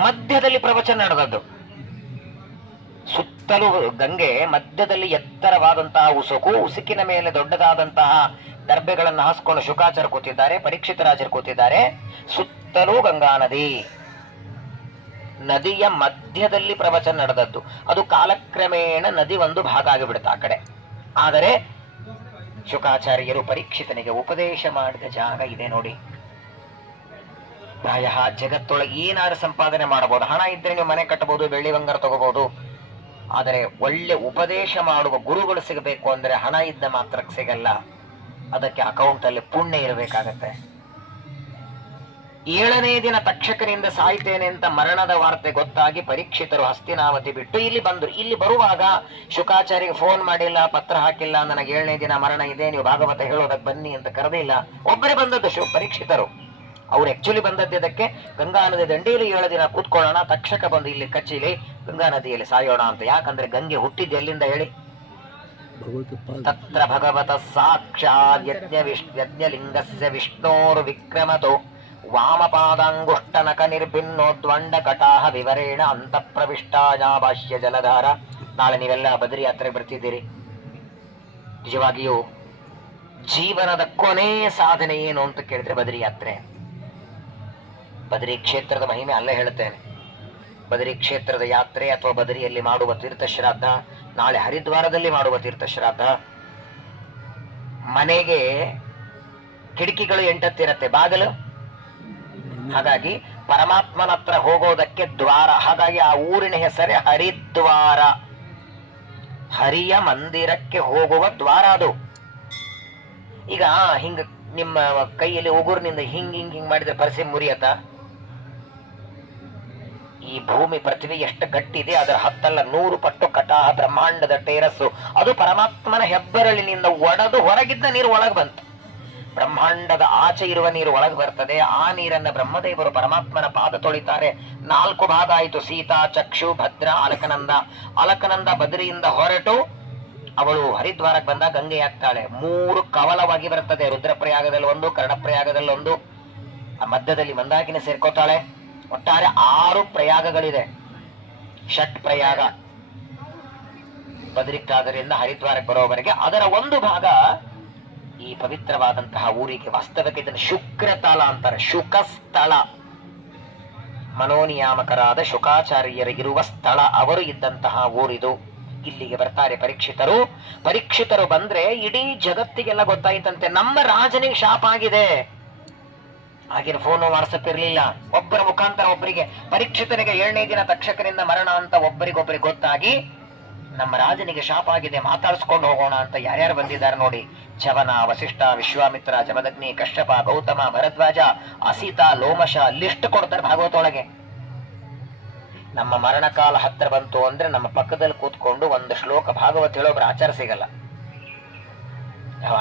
ಮಧ್ಯದಲ್ಲಿ ಪ್ರವಚನ ನಡೆದದ್ದು. ಸುತ್ತಲೂ ಗಂಗೆ, ಮಧ್ಯದಲ್ಲಿ ಎತ್ತರವಾದಂತಹ ಉಸುಕು, ಉಸುಕಿನ ಮೇಲೆ ದೊಡ್ಡದಾದಂತಹ ದರ್ಬೆಗಳನ್ನು ಹಾಸ್ಕೊಂಡು ಶುಕಾಚಾರ ಕೂತಿದ್ದಾರೆ, ಪರೀಕ್ಷಿತ ರಾಜರು ಕೂತಿದ್ದಾರೆ. ಸುತ್ತಲೂ ಗಂಗಾ ನದಿ, ನದಿಯ ಮಧ್ಯದಲ್ಲಿ ಪ್ರವಚನ ನಡೆದದ್ದು. ಅದು ಕಾಲಕ್ರಮೇಣ ನದಿ ಒಂದು ಭಾಗ ಆಗಿಬಿಡುತ್ತೆ ಆ ಕಡೆ. ಆದರೆ ಶುಕಾಚಾರ್ಯರು ಪರೀಕ್ಷಿತನಿಗೆ ಉಪದೇಶ ಮಾಡಿದ ಜಾಗ ಇದೆ ನೋಡಿ. ಪ್ರಾಯ ಜಗತ್ತೊಳಗೆ ಏನಾದ್ರು ಸಂಪಾದನೆ ಮಾಡಬಹುದು, ಹಣ ಇದ್ರೆ ನೀವು ಮನೆ ಕಟ್ಟಬಹುದು, ಬೆಳ್ಳಿ ಬಂಗಾರ ತಗೋಬಹುದು. ಆದರೆ ಒಳ್ಳೆ ಉಪದೇಶ ಮಾಡುವ ಗುರುಗಳು ಸಿಗಬೇಕು ಅಂದ್ರೆ ಹಣ ಇದ್ದ ಮಾತ್ರಕ್ಕೆ ಸಿಗಲ್ಲ, ಅದಕ್ಕೆ ಅಕೌಂಟ್ ಅಲ್ಲಿ ಪುಣ್ಯ ಇರಬೇಕಾಗತ್ತೆ. 7ನೇ ದಿನ ತಕ್ಷಕನಿಂದ ಸಾಯ್ತೇನೆ ಅಂತ ಮರಣದ ವಾರ್ತೆ ಗೊತ್ತಾಗಿ ಪರೀಕ್ಷಿತರು ಹಸ್ತಿನಾವತಿ ಬಿಟ್ಟು ಇಲ್ಲಿ ಬಂದರು. ಇಲ್ಲಿ ಬರುವಾಗ ಶುಕಾಚಾರ್ಯಗೆ ಫೋನ್ ಮಾಡಿಲ್ಲ, ಪತ್ರ ಹಾಕಿಲ್ಲ, ನನಗೆ 7ನೇ ದಿನ ಮರಣ ಇದೆ, ನೀವು ಭಾಗವತ ಹೇಳೋದಕ್ಕೆ ಬನ್ನಿ ಅಂತ ಕರೆದಿಲ್ಲ. ಒಬ್ಬರೇ ಬಂದದ್ದು ಪರೀಕ್ಷಿತರು. ಅವ್ರು ಆಕ್ಚುಲಿ ಬಂದದ್ದು ಇದಕ್ಕೆ, ಗಂಗಾ ನದಿ ದಂಡೆಯಲ್ಲಿ 7 ದಿನ ಕೂತ್ಕೊಳ್ಳೋಣ, ತಕ್ಷಕ ಬಂದು ಇಲ್ಲಿ ಕಚ್ಚಿಲಿ ಗಂಗಾ ನದಿಯಲ್ಲಿ ಸಾಯೋಣ ಅಂತ. ಯಾಕಂದ್ರೆ ಗಂಗೆ ಹುಟ್ಟಿದ್ದು ಎಲ್ಲಿಂದ ಹೇಳಿ? ತತ್ರ ಭಗವತ ಸಾಕ್ಷಾತ್ ಯಜ್ಞಲಿಂಗಸ್ಯ ವಿಷ್ಣೋರ್ ವಿಕ್ರಮತೋ ವಾಮಪಾದಾಂಗುಷ್ಟನಕ ನಿರ್ಭಿನ್ನೋದ್ವಂಡ ಕಟಾಹ ವಿವರೇಣ ಅಂತ ಪ್ರವಿಷ್ಟಾಜಾ ಭಾಷ್ಯ ಜಲಧಾರ. ನಾಳೆ ನೀವೆಲ್ಲ ಬದರಿ ಯಾತ್ರೆ ಬರ್ತಿದ್ದೀರಿ. ನಿಜವಾಗಿಯೂ ಜೀವನದ ಕೊನೆಯ ಸಾಧನೆ ಏನು ಅಂತ ಕೇಳಿದ್ರೆ ಬದರಿ ಯಾತ್ರೆ. ಬದರಿ ಕ್ಷೇತ್ರದ ಮಹಿಮೆ ಅಲ್ಲೇ ಹೇಳುತ್ತೇನೆ. ಬದರಿ ಕ್ಷೇತ್ರದ ಯಾತ್ರೆ ಅಥವಾ ಬದರಿಯಲ್ಲಿ ಮಾಡುವ ತೀರ್ಥ ಶ್ರಾದ್ದ, ನಾಳೆ ಹರಿದ್ವಾರದಲ್ಲಿ ಮಾಡುವ ತೀರ್ಥ ಶ್ರಾದ್ದ. ಮನೆಗೆ ಕಿಟಕಿಗಳು 8 ಬಾಗಿಲು, ಹಾಗಾಗಿ ಪರಮಾತ್ಮನ ಹತ್ರ ಹೋಗೋದಕ್ಕೆ ದ್ವಾರ. ಹಾಗಾಗಿ ಆ ಊರಿನ ಹೆಸರೇ ಹರಿದ್ವಾರ, ಹರಿಯ ಮಂದಿರಕ್ಕೆ ಹೋಗುವ ದ್ವಾರ ಅದು. ಈಗ ಹಿಂಗ ನಿಮ್ಮ ಕೈಯಲ್ಲಿ ಉಗುರಿನಿಂದ ಹಿಂಗ್ ಹಿಂಗ್ ಹಿಂಗ್ ಮಾಡಿದ್ರೆ ಪರಿಸೆ ಮುರಿಯತ್ತ? ಈ ಭೂಮಿ ಪೃಥ್ವಿ ಎಷ್ಟು ಗಟ್ಟಿದೆ, ಅದರ 10 ಅಲ್ಲ 100 ಪಟ್ಟು ಕಟಾಹ ಬ್ರಹ್ಮಾಂಡದ ಟೇರಸ್ಸು. ಅದು ಪರಮಾತ್ಮನ ಹೆಬ್ಬೆರಳಿನಿಂದ ಒಡೆದು ಹೊರಗಿದ್ದ ನೀರು ಒಳಗೆ ಬಂತು. ಬ್ರಹ್ಮಾಂಡದ ಆಚೆ ಇರುವ ನೀರು ಒಳಗೆ ಬರ್ತದೆ. ಆ ನೀರನ್ನ ಬ್ರಹ್ಮದೇವರು ಪರಮಾತ್ಮನ ಪಾದ ತೊಳಿತಾರೆ. 4 ಭಾಗ ಆಯಿತು: ಸೀತಾ, ಚಕ್ಷು, ಭದ್ರ, ಅಲಕನಂದ. ಅಲಕನಂದ ಬದ್ರಿಯಿಂದ ಹೊರಟು ಅವಳು ಹರಿದ್ವಾರಕ್ಕೆ ಬಂದಾಗ ಗಂಗೆ ಆಗ್ತಾಳೆ. 3 ಕವಲವಾಗಿ ಬರ್ತದೆ. ರುದ್ರಪ್ರಯಾಗದಲ್ಲಿ 1, ಕರ್ಣಪ್ರಯಾಗದಲ್ಲಿ 1, ಮಧ್ಯದಲ್ಲಿ ಮಂದಾಕಿನಿ ಸೇರ್ಕೋತಾಳೆ. ಒಟ್ಟಾರೆ 6 ಪ್ರಯಾಗಗಳಿದೆ. ಷಟ್ ಪ್ರಯಾಗ ಬದ್ರಿಕಾದರಿಂದ ಹರಿದ್ವಾರಕ್ಕೆ ಬರೋವರೆಗೆ. ಅದರ ಒಂದು ಭಾಗ ಈ ಪವಿತ್ರವಾದಂತಹ ಊರಿಗೆ. ವಾಸ್ತವಕ್ಕೆ ಇದನ್ನು ಶುಕ್ರತಲ ಅಂತಾರೆ, ಶುಕಸ್ಥಳ. ಮನೋನಿಯಾಮಕರಾದ ಶುಕಾಚಾರ್ಯರು ಇರುವ ಸ್ಥಳ, ಅವರು ಇದ್ದಂತಹ ಊರಿದು. ಇಲ್ಲಿಗೆ ಬರ್ತಾರೆ ಪರೀಕ್ಷಿತರು. ಪರೀಕ್ಷಿತರು ಬಂದ್ರೆ ಇಡೀ ಜಗತ್ತಿಗೆಲ್ಲ ಗೊತ್ತಾಯ್ತಂತೆ, ನಮ್ಮ ರಾಜನಿಗೆ ಶಾಪ ಆಗಿದೆ. ಆಗಿನ ಫೋನು ವಾಟ್ಸಪ್ ಇರಲಿಲ್ಲ. ಒಬ್ಬರ ಮುಖಾಂತರ ಒಬ್ಬರಿಗೆ, ಪರೀಕ್ಷಿತನಿಗೆ 7ನೇ ದಿನ ತಕ್ಷಕರಿಂದ ಮರಣ ಅಂತ ಒಬ್ಬರಿಗೊಬ್ಬರಿಗೆ ಗೊತ್ತಾಗಿ ನಮ್ಮ ರಾಜನಿಗೆ ಶಾಪ ಆಗಿದೆ, ಮಾತಾಡಿಸ್ಕೊಂಡು ಹೋಗೋಣ ಅಂತ ಯಾರ್ಯಾರು ಬಂದಿದ್ದಾರೆ ನೋಡಿ. ಚವನ, ವಸಿಷ್ಠ, ವಿಶ್ವಾಮಿತ್ರ, ಜಮದಗ್ನಿ, ಕಶ್ಯಪ, ಗೌತಮ, ಭರದ್ವಾಜ, ಅಸಿತ, ಲೋಮಶ, ಲಿಸ್ಟ್ ಕೊಡ್ತಾರೆ ಭಾಗವತೊಳಗೆ. ನಮ್ಮ ಮರಣಕಾಲ ಹತ್ರ ಬಂತು ಅಂದ್ರೆ ನಮ್ಮ ಪಕ್ಕದಲ್ಲಿ ಕೂತ್ಕೊಂಡು ಒಂದು ಶ್ಲೋಕ ಭಾಗವತ ಹೇಳೋಬ್ರು ಆಚಾರ ಸಿಗಲ್ಲ.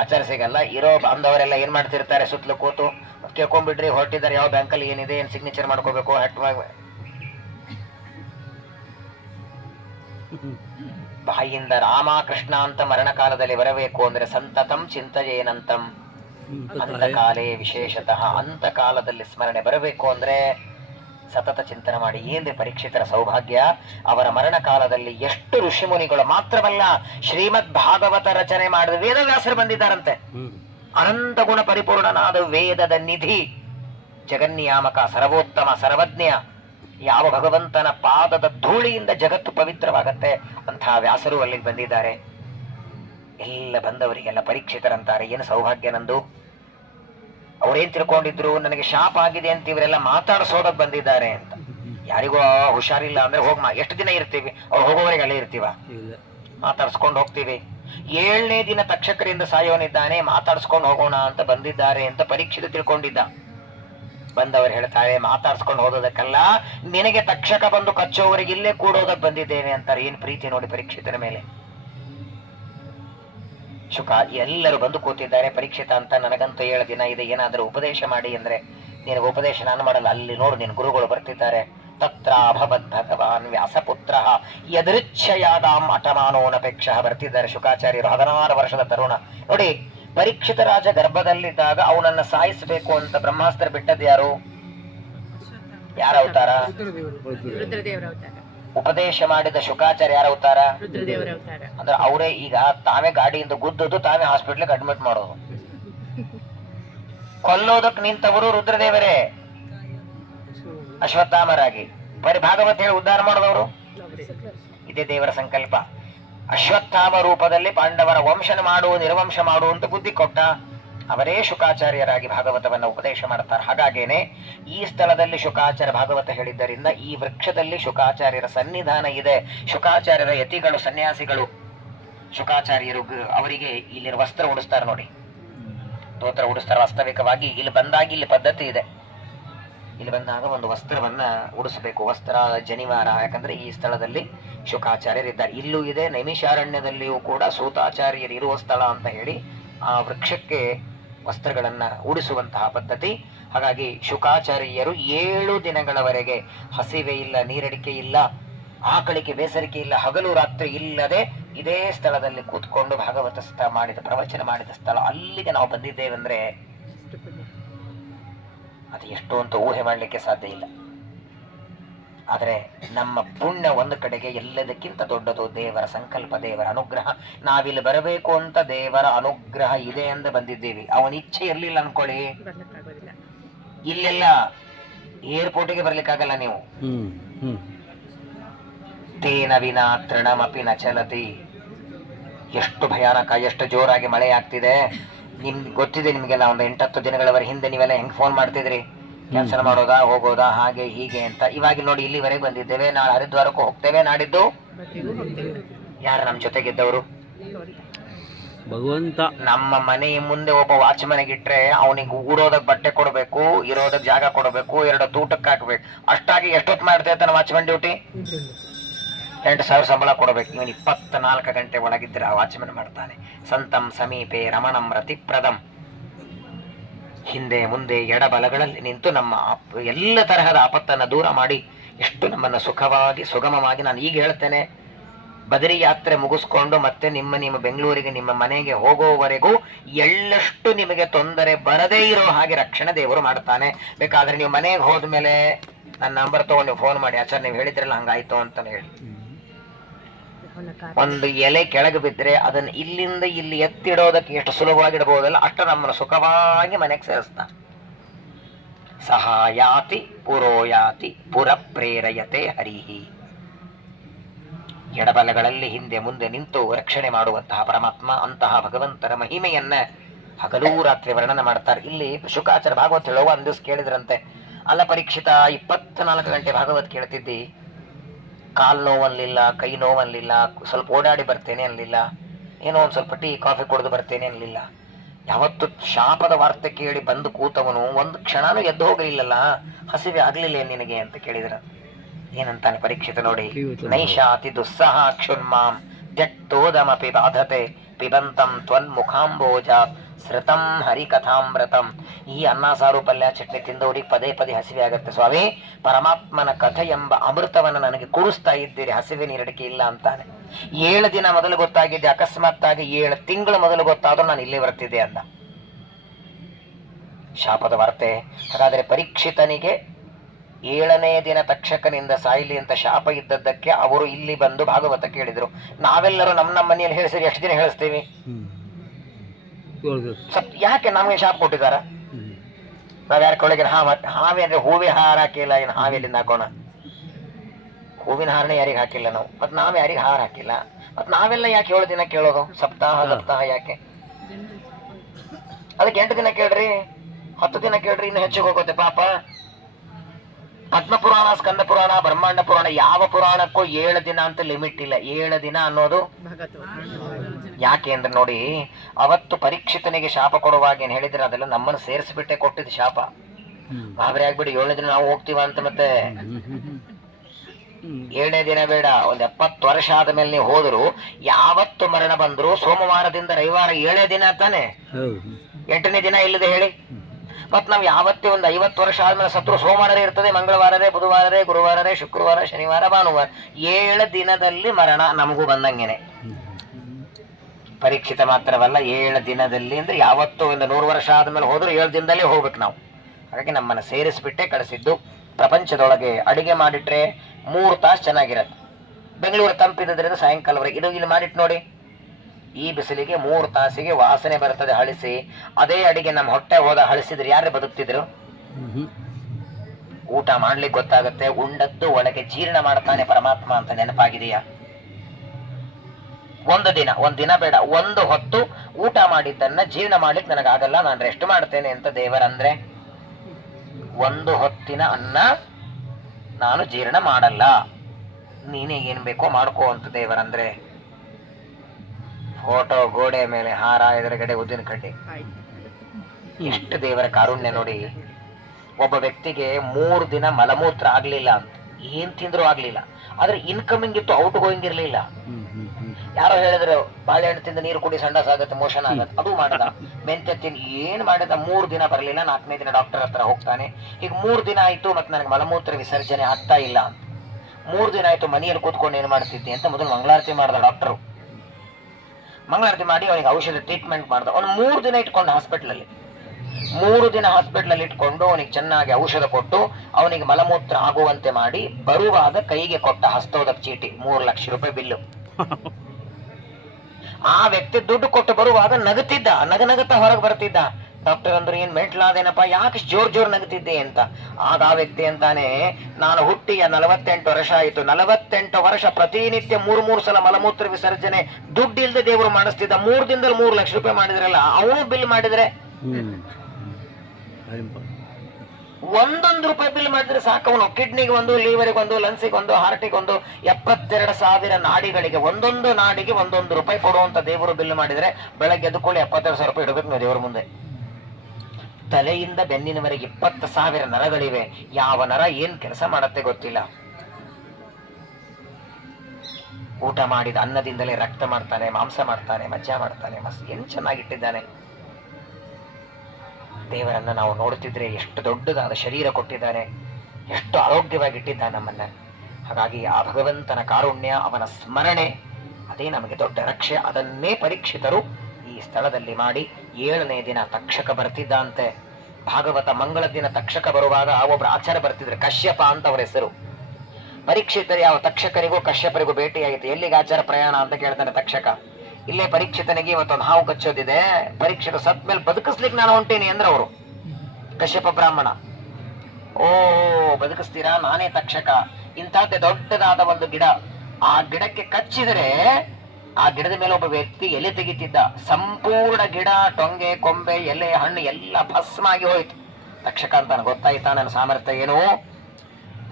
ಆಚಾರ ಸಿಗಲ್ಲ. ಇರೋ ಬಾಂಧವರೆಲ್ಲ ಏನ್ ಮಾಡ್ತಿರ್ತಾರೆ, ಸುತ್ತಲೂ ಕೂತು ಕೇಳ್ಕೊಂಡ್ಬಿಡ್ರಿ, ಹೊರಟಿದ್ದಾರೆ, ಯಾವ ಬ್ಯಾಂಕಲ್ಲಿ ಏನಿದೆ, ಏನ್ ಸಿಗ್ನೇಚರ್ ಮಾಡ್ಕೋಬೇಕು, ಬಾಯಿಂದ ರಾಮ ಕೃಷ್ಣ ಅಂತ ಮರಣಕಾಲದಲ್ಲಿ ಬರಬೇಕು ಅಂದ್ರೆ ಸಂತತಂ ಚಿಂತಯೇನಂತಂ ಅಂತಕಾಲೇ ವಿಶೇಷತಃ. ಅಂತಕಾಲದಲ್ಲಿ ಸ್ಮರಣೆ ಬರಬೇಕು ಅಂದ್ರೆ ಸತತ ಚಿಂತನೆ ಮಾಡಿ. ಏನ್ರಿ ಪರೀಕ್ಷಿತರ ಸೌಭಾಗ್ಯ! ಅವರ ಮರಣ ಕಾಲದಲ್ಲಿ ಎಷ್ಟು ಋಷಿಮುನಿಗಳು, ಮಾತ್ರವಲ್ಲ ಶ್ರೀಮದ್ ಭಾಗವತ ರಚನೆ ಮಾಡಿದ ವೇದವ್ಯಾಸರು ಬಂದಿದ್ದಾರಂತೆ. ಅನಂತ ಗುಣ ಪರಿಪೂರ್ಣನಾದ ವೇದದ ನಿಧಿ, ಜಗನ್ನಿಯಾಮಕ, ಸರ್ವೋತ್ತಮ, ಸರ್ವಜ್ಞ, ಯಾವ ಭಗವಂತನ ಪಾದದ ಧೂಳಿಯಿಂದ ಜಗತ್ತು ಪವಿತ್ರವಾಗತ್ತೆ ಅಂತಹ ವ್ಯಾಸರು ಅಲ್ಲಿಗೆ ಬಂದಿದ್ದಾರೆ. ಎಲ್ಲ ಬಂದವರಿಗೆಲ್ಲ ಪರೀಕ್ಷಿತರಂತಾರೆ, ಏನು ಸೌಭಾಗ್ಯ ನಂದು. ಅವ್ರೇನ್ ತಿಳ್ಕೊಂಡಿದ್ರು, ನನಗೆ ಶಾಪ ಆಗಿದೆ ಅಂತ ಇವರೆಲ್ಲ ಮಾತಾಡಿಸೋದಕ್ ಬಂದಿದ್ದಾರೆ ಅಂತ. ಯಾರಿಗೋ ಹುಷಾರಿಲ್ಲ ಅಂದ್ರೆ ಎಷ್ಟು ದಿನ ಇರ್ತೀವಿ? ಅವ್ರು ಹೋಗೋವರೆಗೆ ಅಲ್ಲೇ ಇರ್ತೀವ? ಮಾತಾಡ್ಸ್ಕೊಂಡು ಹೋಗ್ತೀವಿ. 7ನೇ ದಿನ ತಕ್ಷಕರಿಂದ ಸಾಯೋನಿದ್ದಾನೆ, ಮಾತಾಡ್ಸ್ಕೊಂಡು ಹೋಗೋಣ ಅಂತ ಬಂದಿದ್ದಾರೆ ಅಂತ ಪರೀಕ್ಷಿತ ತಿಳ್ಕೊಂಡಿದ್ದ. ಬಂದವರು ಹೇಳ್ತಾರೆ, ಮಾತಾಡ್ಸ್ಕೊಂಡು ಹೋದದಕ್ಕಲ್ಲ, ನಿನಗೆ ತಕ್ಷಕ ಬಂದು ಕಚ್ಚೋವರಿಗೆ ಇಲ್ಲೇ ಕೂಡೋದಕ್ಕೆ ಬಂದಿದ್ದೇನೆ ಅಂತಾರೆ. ಏನ್ ಪ್ರೀತಿ ನೋಡಿ ಪರೀಕ್ಷಿತನ ಮೇಲೆ. ಶುಕ ಎಲ್ಲರೂ ಬಂದು ಕೂತಿದ್ದಾರೆ. ಪರೀಕ್ಷಿತ ಅಂತ, ನನಗಂತೂ 7 ದಿನ ಇದೆ, ಏನಾದರೂ ಉಪದೇಶ ಮಾಡಿ ಅಂದ್ರೆ, ನಿನಗೆ ಉಪದೇಶ ನಾನು ಮಾಡಲ್ಲ, ಅಲ್ಲಿ ನೋಡು ನಿನ್ ಗುರುಗಳು ಬರ್ತಿದ್ದಾರೆ. ತತ್ರ ಅಭವದ್ ಭಗವಾನ್ ವ್ಯಾಸಪುತ್ರ ಯದೃಚ್ಛಯಾದಾಂ ಅಟಮಾನೋನಪೇಕ್ಷ ಬರ್ತಿದ್ದಾರೆ ಶುಕಾಚಾರ್ಯರು. 16 ವರ್ಷದ ತರುಣ ನೋಡಿ. ಪರೀಕ್ಷಿತ ರಾಜ ಗರ್ಭದಲ್ಲಿದ್ದಾಗ ಅವನನ್ನ ಸಾಯಿಸಬೇಕು ಅಂತ ಬ್ರಹ್ಮಾಸ್ತ್ರ ಬಿಟ್ಟದ್ದು ಯಾರು? ಯಾರ ಅವತಾರ? ಉಪದೇಶ ಮಾಡಿದ ಶುಕಾಚಾರ್ಯ ಯಾರ ಅವತಾರ? ಅಂದ್ರೆ ಅವರೇ ಈಗ ತಾವೇ ಗಾಡಿಯಿಂದ ಗುದ್ದದು, ತಾವೇ ಹಾಸ್ಪಿಟ್ಲಿಗೆ ಅಡ್ಮಿಟ್ ಮಾಡೋದು. ಕೊಲ್ಲೋದಕ್ಕೆ ನಿಂತವರು ರುದ್ರದೇವರೇ ಅಶ್ವತ್ಥಾಮರಾಗಿ. ಭಾಗವತ ಹೇಳಿ ಉದ್ಧಾರ ಮಾಡಿದವರು ಇದೇ ದೇವರ ಸಂಕಲ್ಪ. ಅಶ್ವತ್ಥಾಮ ರೂಪದಲ್ಲಿ ಪಾಂಡವರ ವಂಶನ ಮಾಡು, ನಿರ್ವಂಶ ಮಾಡು ಅಂತ ಬುದ್ಧಿ ಕೊಟ್ಟ ಅವರೇ ಶುಕಾಚಾರ್ಯರಾಗಿ ಭಾಗವತವನ್ನ ಉಪದೇಶ ಮಾಡ್ತಾರೆ. ಹಾಗಾಗೇನೆ ಈ ಸ್ಥಳದಲ್ಲಿ ಶುಕಾಚಾರ್ಯ ಭಾಗವತ ಹೇಳಿದ್ದರಿಂದ ಈ ವೃಕ್ಷದಲ್ಲಿ ಶುಕಾಚಾರ್ಯರ ಸನ್ನಿಧಾನ ಇದೆ. ಶುಕಾಚಾರ್ಯರ ಯತಿಗಳು, ಸನ್ಯಾಸಿಗಳು, ಶುಕಾಚಾರ್ಯರು ಅವರಿಗೆ ಇಲ್ಲಿನ ವಸ್ತ್ರ ಉಡಿಸ್ತಾರೆ ನೋಡಿ, ಸ್ತೋತ್ರ ಉಡಿಸ್ತಾರೆ. ವಾಸ್ತವಿಕವಾಗಿ ಇಲ್ಲಿ ಬಂದಾಗ ಇಲ್ಲಿ ಪದ್ಧತಿ ಇದೆ. ಇಲ್ಲಿ ಬಂದಾಗ ಒಂದು ವಸ್ತ್ರವನ್ನ ಉಡಿಸಬೇಕು, ವಸ್ತ್ರ ಜನಿವಾರ. ಯಾಕಂದ್ರೆ ಈ ಸ್ಥಳದಲ್ಲಿ ಶುಕಾಚಾರ್ಯರಿದ್ದಾರೆ. ಇಲ್ಲೂ ಇದೆ, ನೈಮಿಷಾರಣ್ಯದಲ್ಲಿಯೂ ಕೂಡ ಸೂತಾಚಾರ್ಯರು ಇರುವ ಸ್ಥಳ ಅಂತ ಹೇಳಿ ಆ ವೃಕ್ಷಕ್ಕೆ ವಸ್ತ್ರಗಳನ್ನ ಉಡಿಸುವಂತಹ ಪದ್ಧತಿ. ಹಾಗಾಗಿ ಶುಕಾಚಾರ್ಯರು 7 ದಿನಗಳವರೆಗೆ ಹಸಿವೆ ಇಲ್ಲ, ನೀರಡಿಕೆ ಇಲ್ಲ, ಆಕಳಿಕೆ ಬೇಸರಿಕೆ ಇಲ್ಲ, ಹಗಲು ರಾತ್ರಿ ಇಲ್ಲದೆ ಇದೇ ಸ್ಥಳದಲ್ಲಿ ಕೂತ್ಕೊಂಡು ಭಾಗವತ ಮಾಡಿದ ಪ್ರವಚನ ಮಾಡಿದ ಸ್ಥಳ. ಅಲ್ಲಿಗೆ ನಾವು ಬಂದಿದ್ದೇವೆಂದ್ರೆ ಅದು ಎಷ್ಟು ಅಂತ ಊಹೆ ಮಾಡಲಿಕ್ಕೆ ಸಾಧ್ಯ ಇಲ್ಲ. ಆದರೆ ನಮ್ಮ ಪುಣ್ಯ ಒಂದು ಕಡೆಗೆ, ಎಲ್ಲದಕ್ಕಿಂತ ದೊಡ್ಡದು ದೇವರ ಸಂಕಲ್ಪ, ದೇವರ ಅನುಗ್ರಹ. ನಾವಿಲ್ಲಿ ಬರಬೇಕು ಅಂತ ದೇವರ ಅನುಗ್ರಹ ಇದೆ ಎಂದು ಬಂದಿದ್ದೀವಿ. ಅವನ ಇಚ್ಛೆ ಇರ್ಲಿಲ್ಲ ಅನ್ಕೊಳ್ಳಿ, ಇಲ್ಲೆಲ್ಲ ಏರ್ಪೋರ್ಟಿಗೆ ಬರ್ಲಿಕ್ಕಾಗಲ್ಲ ನೀವು. ತೇನ ವಿನಾ ತೃಣಮಪಿ ನ ಚಲತಿ. ಎಷ್ಟು ಭಯಾನಕ, ಎಷ್ಟು ಜೋರಾಗಿ ಮಳೆ ಆಗ್ತಿದೆ. ನಿಮ್ಗೆ ಗೊತ್ತಿದೆ, ನಿಮ್ಗೆಲ್ಲ ಒಂದು 8-10 ದಿನಗಳವರೆ ಹಿಂದೆ ನೀವೆಲ್ಲ ಹೆಂಗ್ ಫೋನ್ ಮಾಡ್ತಿದ್ರಿ, ಕ್ಯಾನ್ಸಲ್ ಮಾಡೋದಾ, ಹೋಗೋದಾ, ಹಾಗೆ ಹೀಗೆ ಅಂತ. ಇವಾಗ ನೋಡಿ ಇಲ್ಲಿವರೆಗೆ ಬಂದಿದ್ದೇವೆ, ನಾಳೆ ಹರಿದ್ವಾರಕ್ಕೂ ಹೋಗ್ತೇವೆ, ನಾಡಿದ್ದು ಯಾರು ನಮ್ಮ ಜೊತೆಗಿದ್ದವರು? ಭಗವಂತ. ನಮ್ಮ ಮನೆ ಮುಂದೆ ಒಬ್ಬ ವಾಚ್ಮನೆಗಿಟ್ರೆ ಅವನಿಗೆ ಊರೋದಕ್ಕೆ ಬಟ್ಟೆ ಕೊಡಬೇಕು, ಇರೋದಕ್ಕೆ ಜಾಗ ಕೊಡಬೇಕು, 2 ತೂಟಕ್ಕೆ ಹಾಕ್ಬೇಕು. ಅಷ್ಟಾಗಿ ಎಷ್ಟೊತ್ತು ಮಾಡ್ತೇವೆ ವಾಚ್ಮನ್ ಡ್ಯೂಟಿ? 8,000 ಸಂಬಳ ಕೊಡಬೇಕು. ಇವನು 24 ಗಂಟೆ ಒಳಗಿದ್ರೆ ಆ ವಾಚ್ಮನ್ ಮಾಡ್ತಾನೆ. ಸಂತಂ ಸಮೀಪೆ ರಮಣಂ ರತಿಪ್ರದಂ. ಹಿಂದೆ ಮುಂದೆ ಎಡಬಲಗಳಲ್ಲಿ ನಿಂತು ನಮ್ಮ ಎಲ್ಲ ತರಹದ ಆಪತ್ತನ್ನು ದೂರ ಮಾಡಿ ಎಷ್ಟು ನಮ್ಮನ್ನು ಸುಖವಾಗಿ ಸುಗಮವಾಗಿ, ನಾನು ಈಗ ಹೇಳ್ತೇನೆ, ಬದರಿ ಯಾತ್ರೆ ಮುಗಿಸ್ಕೊಂಡು ಮತ್ತೆ ನಿಮ್ಮ ಬೆಂಗಳೂರಿಗೆ ನಿಮ್ಮ ಮನೆಗೆ ಹೋಗೋವರೆಗೂ ಎಳ್ಳಷ್ಟು ನಿಮಗೆ ತೊಂದರೆ ಬರದೇ ಇರೋ ಹಾಗೆ ರಕ್ಷಣೆ ದೇವರು ಮಾಡ್ತಾನೆ. ಬೇಕಾದ್ರೆ ನೀವು ಮನೆಗೆ ಹೋದ್ಮೇಲೆ ನನ್ನ ನಂಬರ್ ತಗೊಂಡು ಫೋನ್ ಮಾಡಿ, ಆಚಾರ್ಯ ನೀವು ಹೇಳಿದ್ರಲ್ಲ ಹಂಗಾಯ್ತು ಅಂತಾನೆ ಹೇಳಿ. ಒಂದು ಎಲೆ ಕೆಳಗೆ ಬಿದ್ದರೆ ಅದನ್ನು ಇಲ್ಲಿಂದ ಇಲ್ಲಿ ಎತ್ತಿಡೋದಕ್ಕೆ ಎಷ್ಟು ಸುಲಭವಾಗಿ ಇಡಬಹುದಲ್ಲ, ಅಷ್ಟು ನಮ್ಮನ್ನು ಸುಖವಾಗಿ ಮನೆಗೆ ಸೇರಿಸ್ತಾನೆ. ಸಹಾಯಾತಿ ಪುರೋಯಾತಿ ಪುರ ಪ್ರೇರಯತೆ ಹರಿಹಿ. ಎಡಬಲಗಳಲ್ಲಿ ಹಿಂದೆ ಮುಂದೆ ನಿಂತು ರಕ್ಷಣೆ ಮಾಡುವಂತಹ ಪರಮಾತ್ಮ, ಅಂತಹ ಭಗವಂತರ ಮಹಿಮೆಯನ್ನ ಹಗಲೂ ರಾತ್ರಿ ವರ್ಣನೆ ಮಾಡ್ತಾರೆ. ಇಲ್ಲಿ ಶುಕಾಚಾರ್ಯ ಭಾಗವತ್ ಹೇಳುವ ಒಂದು ದಿವಸ ಕೇಳಿದ್ರಂತೆ, ಅಲ್ಲ ಪರೀಕ್ಷಿತ, 24 ಗಂಟೆ ಭಾಗವತ್ ಕೇಳ್ತಿದ್ದಿ, ಕಾಲು ನೋವನ್ಲಿಲ್ಲ, ಕೈ ನೋವನ್ಲಿಲ್ಲ, ಸ್ವಲ್ಪ ಓಡಾಡಿ ಬರ್ತೇನೆ ಅನ್ಲಿಲ್ಲ, ಏನೋ ಒಂದು ಸ್ವಲ್ಪ ಟೀ ಕಾಫಿ ಕುಡಿದು ಬರ್ತೇನೆ ಅನ್ಲಿಲ್ಲ, ಯಾವತ್ತು ಶಾಪದ ವಾರ್ತೆ ಕೇಳಿ ಬಂದು ಕೂತವನು ಒಂದು ಕ್ಷಣನೂ ಎದ್ದು ಹೋಗಲಿಲ್ಲಲ್ಲ, ಹಸಿವೆ ಆಗ್ಲಿಲ್ಲ ನಿನಗೆ ಅಂತ ಕೇಳಿದ್ರ ಏನಂತಾನೆ ಪರೀಕ್ಷಿತ ನೋಡಿ. ನೈಷಾತಿ ದುಸ್ಸಹ ಕ್ಷುನ್ಮಾಂ ತ್ಯಕ್ತೋದಮಪಿ ಬಾಧತೆ ಪಿಬಂತಂ ತ್ವನ್ಮುಖಾಂಬೋಜಾತ್ ಸೃತಂ ಹರಿಕಥಾಮೃತಂ. ಈ ಅನ್ನ ಸಾರು ಪಲ್ಯ ಚಟ್ನಿ ತಿಂದವರಿಗೆ ಪದೇ ಪದೇ ಹಸಿವೆ ಆಗತ್ತೆ ಸ್ವಾಮಿ, ಪರಮಾತ್ಮನ ಕಥೆ ಎಂಬ ಅಮೃತವನ್ನು ನನಗೆ ಕುಡಿಸ್ತಾ ಇದ್ದೀರಿ, ಹಸಿವೆ ನೀರಡಿಕೆ ಇಲ್ಲ ಅಂತಾನೆ. 7 ದಿನ ಮೊದಲು ಗೊತ್ತಾಗಿದ್ದೆ, ಅಕಸ್ಮಾತ್ತಾಗಿ 7 ತಿಂಗಳು ಮೊದಲು ಗೊತ್ತಾದ್ರೂ ನಾನು ಇಲ್ಲೇ ಬರ್ತಿದ್ದೆ ಅಂದ. ಶಾಪದ ವಾರ್ತೆ. ಹಾಗಾದರೆ ಪರೀಕ್ಷಿತನಿಗೆ 7ನೇ ದಿನ ತಕ್ಷಕನಿಂದ ಸಾಯಿಲಿ ಅಂತ ಶಾಪ ಇದ್ದದ್ದಕ್ಕೆ ಅವರು ಇಲ್ಲಿ ಬಂದು ಭಾಗವತ ಕೇಳಿದ್ರು. ನಾವೆಲ್ಲರೂ ನಮ್ಮ ಮನೆಯಲ್ಲಿ ಹೇಳಿಸಿರಿ ಎಷ್ಟು ದಿನ ಹೇಳಿಸ್ತೀವಿ? ಯಾಕೆ ನಮಗೆ ಶಾಪ ಕೊಟ್ಟಿದಾರ? ನಾವ್ ಯಾರ ಕೊಳಗೆ ಹಾವಿ ಅಂದ್ರೆ ಹೂವಿ ಹಾರ ಹಾಕಿಲ್ಲ, ಏನು ಹಾವಿಲಿಂದ ಹಾಕೋಣ? ಹೂವಿನ ಹಾರನೆ ಯಾರಿಗೆ ಹಾಕಿಲ್ಲ ನಾವು, ಮತ್ ನಾವ್ ಯಾರಿಗೆ ಹಾರ ಹಾಕಿಲ್ಲ, ಮತ್ ನಾವೆಲ್ಲ ಯಾಕೆ 7 ದಿನ ಕೇಳೋದು? ಸಪ್ತಾಹ ಯಾಕೆ? ಅದಕ್ಕೆ 8 ದಿನ ಕೇಳ್ರಿ, 10 ದಿನ ಕೇಳ್ರಿ, ಇನ್ನು ಹೆಚ್ಚಿಗೆ ಹೋಗುತ್ತೆ ಪಾಪ. ಪದ್ಮಪುರಾಣ, ಸ್ಕಂದ ಪುರಾಣ, ಬ್ರಹ್ಮಾಂಡ ಪುರಾಣ, ಯಾವ ಪುರಾಣಕ್ಕೂ 7 ದಿನ ಅಂತ ಲಿಮಿಟ್ ಇಲ್ಲ. 7 ದಿನ ಅನ್ನೋದು ಯಾಕೆ ಅಂದ್ರೆ ನೋಡಿ, ಅವತ್ತು ಪರೀಕ್ಷಿತನಿಗೆ ಶಾಪ ಕೊಡುವಾಗ ಏನ್ ಹೇಳಿದ್ರೆ ಅದೆಲ್ಲ ನಮ್ಮನ್ನು ಸೇರಿಸಿಬಿಟ್ಟೆ ಕೊಟ್ಟಿದ್ದು ಶಾಪ. ಗಾಬರಿ ಆಗ್ಬಿಡಿ. 7ನೇ ದಿನ ನಾವು ಹೋಗ್ತೀವ ಅಂತ. ಮತ್ತೆ 7ನೇ ದಿನ ಬೇಡ, ಒಂದ್ 70 ವರ್ಷ ಆದ್ಮೇಲೆ ನೀವು ಹೋದ್ರು ಯಾವತ್ತು ಮರಣ ಬಂದ್ರು ಸೋಮವಾರದಿಂದ ರವಿವಾರ 7ನೇ ದಿನ ತಾನೆ. 8ನೇ ದಿನ ಇಲ್ಲದೆ ಹೇಳಿ. ಮತ್ ನಾವ್ ಯಾವತ್ತೇ ಒಂದು 50 ವರ್ಷ ಆದ್ಮೇಲೆ ಸತ್ರು ಸೋಮವಾರರೇ ಇರ್ತದೆ, ಮಂಗಳವಾರರೇ, ಬುಧವಾರರೇ, ಗುರುವಾರರೇ, ಶುಕ್ರವಾರ, ಶನಿವಾರ, ಭಾನುವಾರ, 7 ದಿನದಲ್ಲಿ ಮರಣ ನಮಗೂ ಬಂದಂಗೆನೆ. ಪರೀಕ್ಷಿತ ಮಾತ್ರವಲ್ಲ, 7 ದಿನದಲ್ಲಿ ಅಂದ್ರೆ ಯಾವತ್ತೋ ಒಂದು 100 ವರ್ಷ ಆದ್ಮೇಲೆ ಹೋದ್ರು 7 ದಿನದಲ್ಲಿ ಹೋಗ್ಬೇಕು ನಾವು. ಹಾಗಾಗಿ ನಮ್ಮನ್ನ ಸೇರಿಸ್ಬಿಟ್ಟೆ ಕಳಿಸಿದ್ದು. ಪ್ರಪಂಚದೊಳಗೆ ಅಡಿಗೆ ಮಾಡಿಟ್ರೆ 3 ತಾಸು ಚೆನ್ನಾಗಿರತ್ತೆ. ಬೆಂಗಳೂರು ತಂಪಿದ್ದರಿಂದ ಸಾಯಂಕಾಲವರೆಗೆ. ಇದು ಇಲ್ಲಿ ಮಾಡಿಟ್ಟು ನೋಡಿ, ಈ ಬಿಸಿಲಿಗೆ 3 ತಾಸಿಗೆ ವಾಸನೆ ಬರ್ತದೆ ಹಳಿಸಿ. ಅದೇ ಅಡಿಗೆ ನಮ್ಮ ಹೊಟ್ಟೆ ಹೋದ ಹಳಿಸಿದ್ರೆ ಯಾರೇ ಬದುಕ್ತಿದ್ರು? ಊಟ ಮಾಡ್ಲಿಕ್ಕೆ ಗೊತ್ತಾಗುತ್ತೆ, ಉಂಡದ್ದು ಒಳಗೆ ಜೀರ್ಣ ಮಾಡ್ತಾನೆ ಪರಮಾತ್ಮ ಅಂತ ನೆನಪಾಗಿದೆಯಾ? ಒಂದ್ ದಿನ ಬೇಡ, ಒಂದು ಹೊತ್ತು ಊಟ ಮಾಡಿದ್ದನ್ನ ಜೀರ್ಣ ಮಾಡ್ಲಿಕ್ಕೆ ನನಗಾಗಲ್ಲ, ನಾನು ರೆಸ್ಟ್ ಮಾಡ್ತೇನೆ ಅಂತ ದೇವರಂದ್ರೆ, ಒಂದು ಹೊತ್ತಿನ ಅನ್ನ ನಾನು ಜೀರ್ಣ ಮಾಡಲ್ಲ, ನೀನೇ ಏನ್ ಬೇಕೋ ಮಾಡ್ಕೋ ಅಂತ ದೇವರಂದ್ರೆ. ಫೋಟೋ ಗೋಡೆ ಮೇಲೆ ಹಾರ, ಎದುರುಗಡೆ ಉದ್ದಿನ ಕಡ್ಡಿ. ಎಷ್ಟು ದೇವರ ಕಾರುಣ್ಯ ನೋಡಿ. ಒಬ್ಬ ವ್ಯಕ್ತಿಗೆ 3 ದಿನ ಮಲಮೂತ್ರ ಆಗ್ಲಿಲ್ಲ ಅಂತ, ಏನ್ ತಿಂದ್ರು ಆಗ್ಲಿಲ್ಲ, ಆದ್ರೆ ಇನ್ಕಮಿಂಗ್ ಇತ್ತು, ಔಟ್ ಗೋಯಿಂಗ್ ಇರ್ಲಿಲ್ಲ. ಯಾರೋ ಹೇಳಿದ್ರು ಬಾಳೆಹಣ್ಣು ತಿಂದ ನೀರು ಕುಡಿ ಸಂಡಾಸ ಆಗತ್ತೆ, ಮೋಷನ್ ಆಗತ್ತೆ, ಅದು ಮಾಡದ. ಮೆಂತ್ಯ ತಿಂದು ಏನ್ ಮಾಡಿದ, 3 ದಿನ ಬರಲಿಲ್ಲ. 4ನೇ ದಿನ ಡಾಕ್ಟರ್ ಹತ್ರ ಹೋಗ್ತಾನೆ. ಈಗ 3 ದಿನ ಆಯ್ತು ಮತ್ತೆ ನನಗೆ ಮಲಮೂತ್ರ ವಿಸರ್ಜನೆ ಆಗ್ತಾ ಇಲ್ಲ ಅಂತ. 3 ದಿನ ಆಯ್ತು ಮನೆಯಲ್ಲಿ ಕೂತ್ಕೊಂಡು ಏನ್ ಮಾಡ್ತಿದ್ದೆ ಅಂತ ಮೊದಲು ಮಂಗಳಾರತಿ ಮಾಡ್ದ ಡಾಕ್ಟರು. ಮಂಗಳಾರತಿ ಮಾಡಿ ಅವನಿಗೆ ಔಷಧ ಟ್ರೀಟ್ಮೆಂಟ್ ಮಾಡ್ದ. ಅವ್ನು 3 ದಿನ ಇಟ್ಕೊಂಡು ಹಾಸ್ಪಿಟಲ್ ಅಲ್ಲಿ 3 ದಿನ ಹಾಸ್ಪಿಟಲ್ ಅಲ್ಲಿ ಇಟ್ಕೊಂಡು ಅವನಿಗೆ ಚೆನ್ನಾಗಿ ಔಷಧ ಕೊಟ್ಟು ಅವನಿಗೆ ಮಲಮೂತ್ರ ಆಗುವಂತೆ ಮಾಡಿ ಬರುವಾಗ ಕೈಗೆ ಕೊಟ್ಟ ಹಸ್ತೋದಕ ಚೀಟಿ, 3 ಲಕ್ಷ ರೂಪಾಯಿ ಬಿಲ್ಲು. ಆ ವ್ಯಕ್ತಿ ದುಡ್ಡು ಕೊಟ್ಟು ಬರುವಾಗ ನಗುತ್ತಿದ್ದ, ನಗನಗುತ್ತಾ ಹೊರಗೆ ಬರ್ತಿದ್ದ. ಡಾಕ್ಟರ್ ಅಂದ್ರು ಏನ್ ಮೆಂಟ್ಲಾದೇನಪ್ಪ, ಯಾಕೆ ಜೋರ್ ನಗುತ್ತಿದ್ದೆ ಅಂತ. ಆಗ ಆ ವ್ಯಕ್ತಿ ಅಂತಾನೆ, ನಾನು ಹುಟ್ಟಿಯ 48 ವರ್ಷ ಆಯ್ತು, 48 ವರ್ಷ ಪ್ರತಿನಿತ್ಯ 3 ಸಲ ಮಲಮೂತ್ರ ವಿಸರ್ಜನೆ ದುಡ್ಡಿಲ್ದೆ ದೇವರು ಮಾಡಿಸ್ತಿದ್ದ. 3 ದಿನದಲ್ಲಿ 3 ಲಕ್ಷ ರೂಪಾಯಿ ಮಾಡಿದ್ರಲ್ಲ, ಅವನು ಬಿಲ್ ಮಾಡಿದ್ರೆ 1 ರೂಪಾಯಿ ಬಿಲ್ ಮಾಡಿದ್ರೆ ಸಾಕವನು. ಕಿಡ್ನಿಗೆ 1, ಲಿವರಿಗೆ 1, ಲಂಗ್ಸಿಗೆ 1, ಹಾರ್ಟಿಗೆ 1, 72,000 ನಾಡಿಗಳಿಗೆ ಒಂದೊಂದು ನಾಡಿಗೆ 1 ರೂಪಾಯಿ ಕೊಡುವಂತ ದೇವರು ಬಿಲ್ ಮಾಡಿದ್ರೆ ಬೆಳಗ್ಗೆ ಎದ್ದುಕೊಳ್ಳಿ 72,000 ರೂಪಾಯಿ ಇಡಬೇಕು ನೀವು ದೇವರ ಮುಂದೆ. ತಲೆಯಿಂದ ಬೆನ್ನಿನವರೆಗೆ 20,000 ನರಗಳಿವೆ. ಯಾವ ನರ ಏನ್ ಕೆಲಸ ಮಾಡತ್ತೆ ಗೊತ್ತಿಲ್ಲ. ಊಟ ಮಾಡಿದ ಅನ್ನದಿಂದಲೇ ರಕ್ತ ಮಾಡ್ತಾನೆ, ಮಾಂಸ ಮಾಡ್ತಾನೆ, ಮಜ್ಜ ಮಾಡ್ತಾನೆ, ಏನ್ ಚೆನ್ನಾಗಿಟ್ಟಿದ್ದಾನೆ. ದೇವರನ್ನ ನಾವು ನೋಡ್ತಿದ್ರೆ ಎಷ್ಟು ದೊಡ್ಡದಾದ ಶರೀರ ಕೊಟ್ಟಿದ್ದಾನೆ, ಎಷ್ಟು ಆರೋಗ್ಯವಾಗಿಟ್ಟಿದ್ದಾನೆ ನಮ್ಮನ್ನ. ಹಾಗಾಗಿ ಆ ಭಗವಂತನ ಕಾರುಣ್ಯ, ಅವನ ಸ್ಮರಣೆ, ಅದೇ ನಮಗೆ ದೊಡ್ಡ ರಕ್ಷೆ. ಅದನ್ನೇ ಪರೀಕ್ಷಿತರು ಈ ಸ್ಥಳದಲ್ಲಿ ಮಾಡಿ 7ನೇ ದಿನ ತಕ್ಷಕ ಬರ್ತಿದ್ದಂತೆ. ಭಾಗವತ ಮಂಗಳ ದಿನ ತಕ್ಷಕ ಬರುವಾಗ ಒಬ್ರು ಆಚಾರ್ಯ ಬರ್ತಿದ್ರು, ಕಶ್ಯಪ ಅಂತ ಅವರ ಹೆಸರು. ಪರೀಕ್ಷಿತರು ಯಾವ ತಕ್ಷಕರಿಗೂ ಕಶ್ಯಪರಿಗೂ ಭೇಟಿಯಾಗಿತ್ತು. ಎಲ್ಲಿಗೆ ಆಚಾರ ಪ್ರಯಾಣ ಅಂತ ಕೇಳ್ತಾನೆ ತಕ್ಷಕ. ಇಲ್ಲೇ ಪರೀಕ್ಷಿತನಿಗೆ ಇವತ್ತೊಂದು ಹಾವು ಕಚ್ಚೋದಿದೆ, ಪರೀಕ್ಷಿತ ಸತ್ ಮೇಲೆ ಬದುಕಿಸ್ಲಿಕ್ಕೆ ನಾನು ಹೊಂಟೀನಿ ಅಂದ್ರೆ ಅವರು ಕಶ್ಯಪ ಬ್ರಾಹ್ಮಣ. ಓ ಬದುಕಿಸ್ತೀರಾ, ನಾನೇ ತಕ್ಷಕ. ಇಂತಹದ್ದೇ ದೊಡ್ಡದಾದ ಒಂದು ಗಿಡ, ಆ ಗಿಡಕ್ಕೆ ಕಚ್ಚಿದರೆ ಆ ಗಿಡದ ಮೇಲೆ ಒಬ್ಬ ವ್ಯಕ್ತಿ ಎಲೆ ತೆಗಿತಿದ್ದ. ಸಂಪೂರ್ಣ ಗಿಡ, ಟೊಂಗೆ, ಕೊಂಬೆ, ಎಲೆ, ಹಣ್ಣು ಎಲ್ಲ ಭಸ್ಮ ಆಗಿ ಹೋಯ್ತು. ತಕ್ಷಕ ಅಂತ ಗೊತ್ತಾಯ್ತಾ ನನ್ನ ಸಾಮರ್ಥ್ಯ ಏನು,